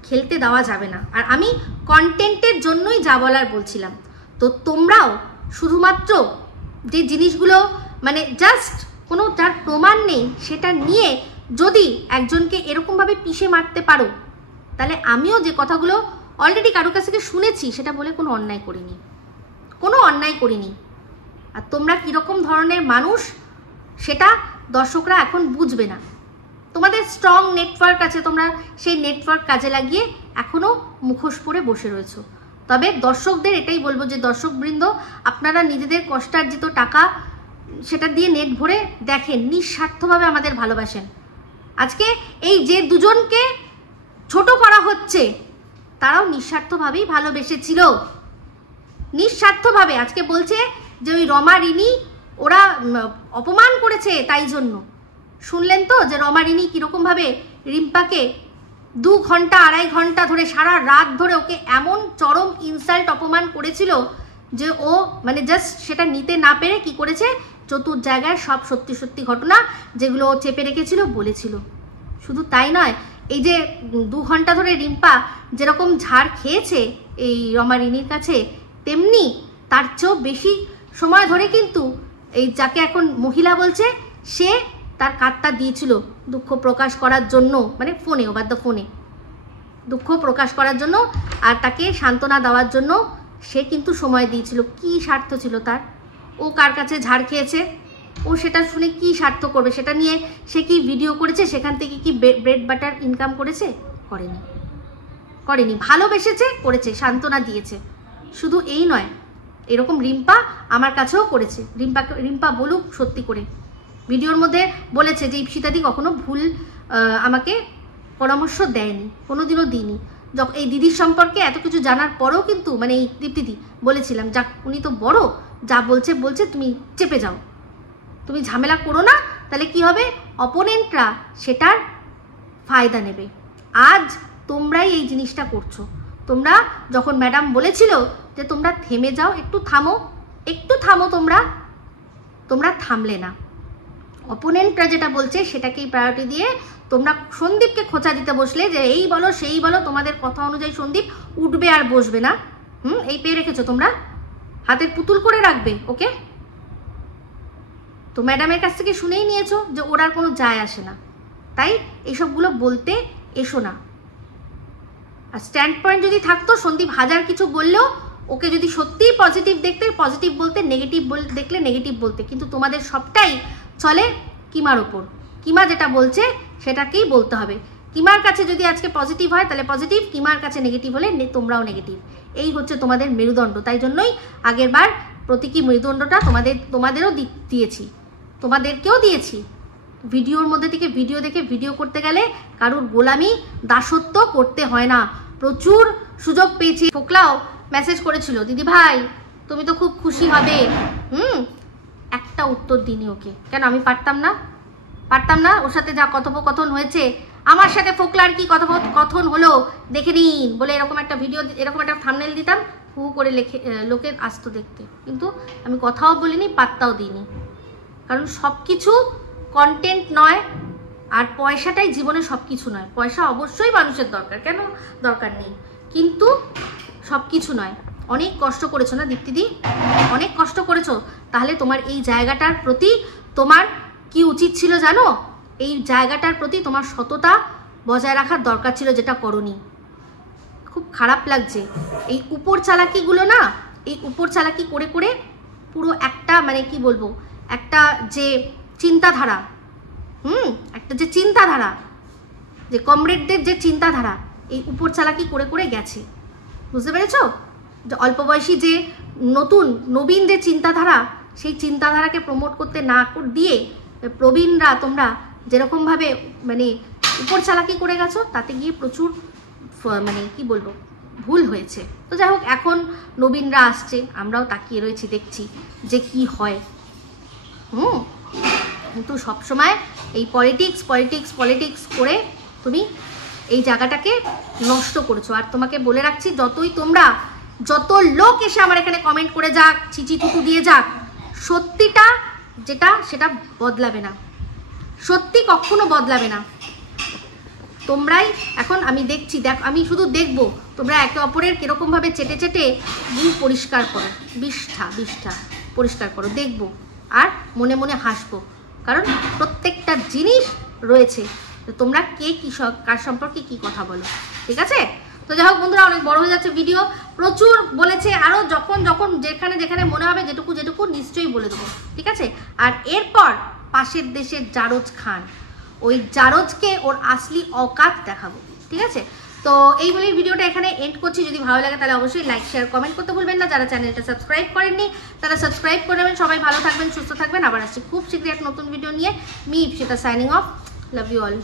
খেলতে দেওয়া যাবে না। আর আমি কন্টেন্টের জন্যই যা বলার বলছিলাম। তো তোমরাও শুধুমাত্র যে জিনিসগুলো মানে জাস্ট কোনো যার প্রমাণ নেই সেটা নিয়ে যদি একজনকে এরকমভাবে পিষে মারতে পারো, তাহলে আমিও যে কথাগুলো অলরেডি কারো কাছ থেকে শুনেছি সেটা বলে কোনো অন্যায় করিনি। আর তোমরা কীরকম ধরনের মানুষ সেটা দর্শকরা এখন বুঝবে না। তোমাদের স্ট্রং নেটওয়ার্ক আছে, তোমরা সেই নেটওয়ার্ক কাজে লাগিয়ে এখনও মুখোশ পরে বসে রয়েছো। তবে দর্শকদের এটাই বলবো যে দর্শকবৃন্দ, আপনারা নিজেদের কষ্টার্জিত টাকা সেটা দিয়ে নেট ভরে দেখেন, নিঃস্বার্থভাবে আমাদের ভালোবাসেন। আজকে এই যে দুজনকে ছোট করা হচ্ছে তারাও নিঃস্বার্থভাবেই ভালোবেসেছিল, নিঃস্বার্থভাবে। আজকে বলছে যে ওই রমা রিনি ওরা অপমান করেছে, তাই জন্য শুনলেন তো যে রমা রিনি কীরকমভাবে রিম্পাকে 2 ঘন্টা 2.5 ঘন্টা ধরে সারা রাত ধরে ওকে এমন চরম ইনসাল্ট অপমান করেছিল যে ও মানে জাস্ট সেটা নিতে না পেরে কি করেছে, চতুর জায়গায় সব সত্যি সত্যি ঘটনা যেগুলো ও চেপে রেখেছিল বলেছিল। শুধু তাই নয়, এই যে 2 ঘন্টা ধরে রিম্পা যেরকম ঝাড় খেয়েছে এই রমা রিনির কাছে, তেমনি তার চেয়েও বেশি সময় ধরে কিন্তু এই যাকে এখন মহিলা বলছে সে তার কার্ডটা দিয়েছিল দুঃখ প্রকাশ করার জন্য, মানে ফোনে, ওভার দ্য ফোনে দুঃখ প্রকাশ করার জন্য আর তাকে সান্ত্বনা দেওয়ার জন্য সে কিন্তু সময় দিয়েছিল। কি স্বার্থ ছিল তার? ও কার কাছে ঝাড় খেয়েছে, ও সেটা শুনে কি স্বার্থ করবে? সেটা নিয়ে সে কি ভিডিও করেছে? সেখান থেকে কি ব্রেড বাটার ইনকাম করেছে? করেনি। ভালোবেসেছে, করেছে, সান্ত্বনা দিয়েছে। শুধু এই নয়, এরকম রিম্পা আমার কাছেও করেছে। রিম্পা বলুক সত্যি করে, ভিডিওর মধ্যে বলেছে যে ইপসিতাদি কখনো ভুল আমাকে পরামর্শ দেয়নি, কোনোদিনও দিইনি। যখন এই দিদির সম্পর্কে এত কিছু জানার পরেও কিন্তু মানে এই দীপ্তিদি বলেছিলাম, যাক উনি তো বড়, যা বলছে তুমি চেপে যাও, তুমি ঝামেলা করো না, তাহলে কি হবে, অপোনেন্টরা সেটার ফায়দা নেবে। আজ তোমরাই এই জিনিসটা করছো। তোমরা যখন ম্যাডাম বলেছিল যে তোমরা থেমে যাও, একটু থামো, তোমরা থামলে না। অপোনেন্টরা যেটা বলছে সেটাকেই প্রায়োরিটি দিয়ে তোমরা সন্দীপকে খোঁচা দিতে বসলে যে এই বলো সেই বলো, তোমাদের কথা অনুযায়ী সন্দীপ উঠবে আর বসবে না। এই পেয়ে রেখেছো তোমরা, হাতের পুতুল করে রাখবে ওকে। তো ম্যাডামের কাছ থেকে শুনেই নিয়েছো যে ওর আর কোনো যায় আসে না, তাই এইসবগুলো বলতে এসো না। আর স্ট্যান্ড পয়েন্ট যদি থাকতো, সন্দীপ হাজার কিছু বললেও ওকে যদি সত্যিই পজিটিভ দেখতে পজিটিভ বলতে, নেগেটিভ দেখলে নেগেটিভ বলতে, কিন্তু তোমাদের সবটাই চলে কিমার ওপর। কিমা যেটা বলছে সেটাকেই বলতে হবে। কিমার কাছে যদি আজকে পজিটিভ হয় তাহলে পজিটিভ, কিমার কাছে নেগেটিভ হলে তোমরাও নেগেটিভ। এই হচ্ছে তোমাদের মেরুদণ্ড। তাই জন্যই আগের বার প্রতীকী মেরুদণ্ডটা তোমাদেরও দিয়েছি, তোমাদেরকেও দিয়েছি। ভিডিওর মধ্যে থেকে ভিডিও দেখে ভিডিও করতে গেলে কারোর গোলামি দাসত্ব করতে হয় না। প্রচুর সুযোগ পেয়েছি। ফোকলাও মেসেজ করেছিল, দিদি ভাই তুমি তো খুব খুশি হবে। একটা উত্তর দিনি ওকে, কেন আমি পারতাম না? ওর সাথে যা কথোপকথন হয়েছে, আমার সাথে ফোকলার কি কথোপকথন হলো দেখে নিন বলে এরকম একটা ভিডিও, এরকম একটা থাম্বনেল দিতাম, হু করে লোকের আসতো দেখতে। কিন্তু আমি কথাও বলিনি, পাত্তাও দিইনি, কারণ সব কিছু কন্টেন্ট নয়, আর পয়সাটাই জীবনে সব কিছু নয়। পয়সা অবশ্যই মানুষের দরকার, কেন দরকার নেই, কিন্তু সব কিছু নয়। অনেক কষ্ট করেছো না দীপ্তিদি, অনেক কষ্ট করেছো। তাহলে তোমার এই জায়গাটার প্রতি তোমার কি উচিত ছিল জানো? এই জায়গাটার প্রতি তোমার সততা বজায় রাখার দরকার ছিল, যেটা করনি। খুব খারাপ লাগছে এই উপর চালাকিগুলো না, এই উপর চালাকি করে করে পুরো একটা মানে কি বলবো, একটা যে চিন্তাধারা, একটা যে চিন্তাধারা, যে কমরেডদের যে চিন্তাধারা, এই উপর চালাকি করে করে গেছে। বুঝতে পেরেছ? যে অল্প বয়সী যে নবীন যে চিন্তাধারা, সেই চিন্তাধারাকে প্রমোট করতে না দিয়ে প্রবীণরা তোমরা যেরকমভাবে মানে উপর চালাকি করে গেছো, তাতে গিয়ে প্রচুর মানে কি বলবো ভুল হয়েছে। তো যাই হোক, এখন নবীনরা আসছে, আমরাও তাকিয়ে রয়েছি, দেখছি যে কি হয়। কিন্তু সবসময় এই পলিটিক্স করে তুমি এই জায়গাটাকে নষ্ট করেছো। আর তোমাকে বলে রাখছি, যত লোক এসে আমার এখানে কমেন্ট করে যাক, চিচি থুতু দিয়ে যাক, সত্যিটা যেটা সেটা বদলাবে না, সত্যি কখনো বদলাবে না। তোমরাই এখন আমি দেখছি, আমি শুধু দেখবো তোমরা একে অপরের কিরকমভাবে চেটে মুখ পরিষ্কার করো, বিষ্ঠা পরিষ্কার করো, দেখবো আর মনে মনে হাসবো, কারণ প্রত্যেকটা জিনিস রয়েছে। তোমরা কে কি কার সম্পর্কে কি কথা বলো, ঠিক আছে? তো যাই হোক বন্ধুরা, অনেক বড় হয়ে যাচ্ছে ভিডিও, প্রচুর বলেছে, আরও যখন যেখানে মনে হবে যেটুকু নিশ্চয়ই বলে দেবো, ঠিক আছে? আর এরপর পাশের দেশের জারজ খান, ওই জারজকে ওর আসলি অকাত দেখাবো, ঠিক আছে? তো এই বলেই ভিডিওটা এখানে এন্ড করছি। যদি ভালো লাগে তাহলে অবশ্যই লাইক শেয়ার কমেন্ট করতে ভুলবেন না। যারা চ্যানেলটা সাবস্ক্রাইব করেননি তারা সাবস্ক্রাইব করে নেবেন। সবাই ভালো থাকবেন, সুস্থ থাকবেন। আবার আসছি খুব শীঘ্রই এক নতুন ভিডিও নিয়ে। Me Ipsita signing off. Love you all.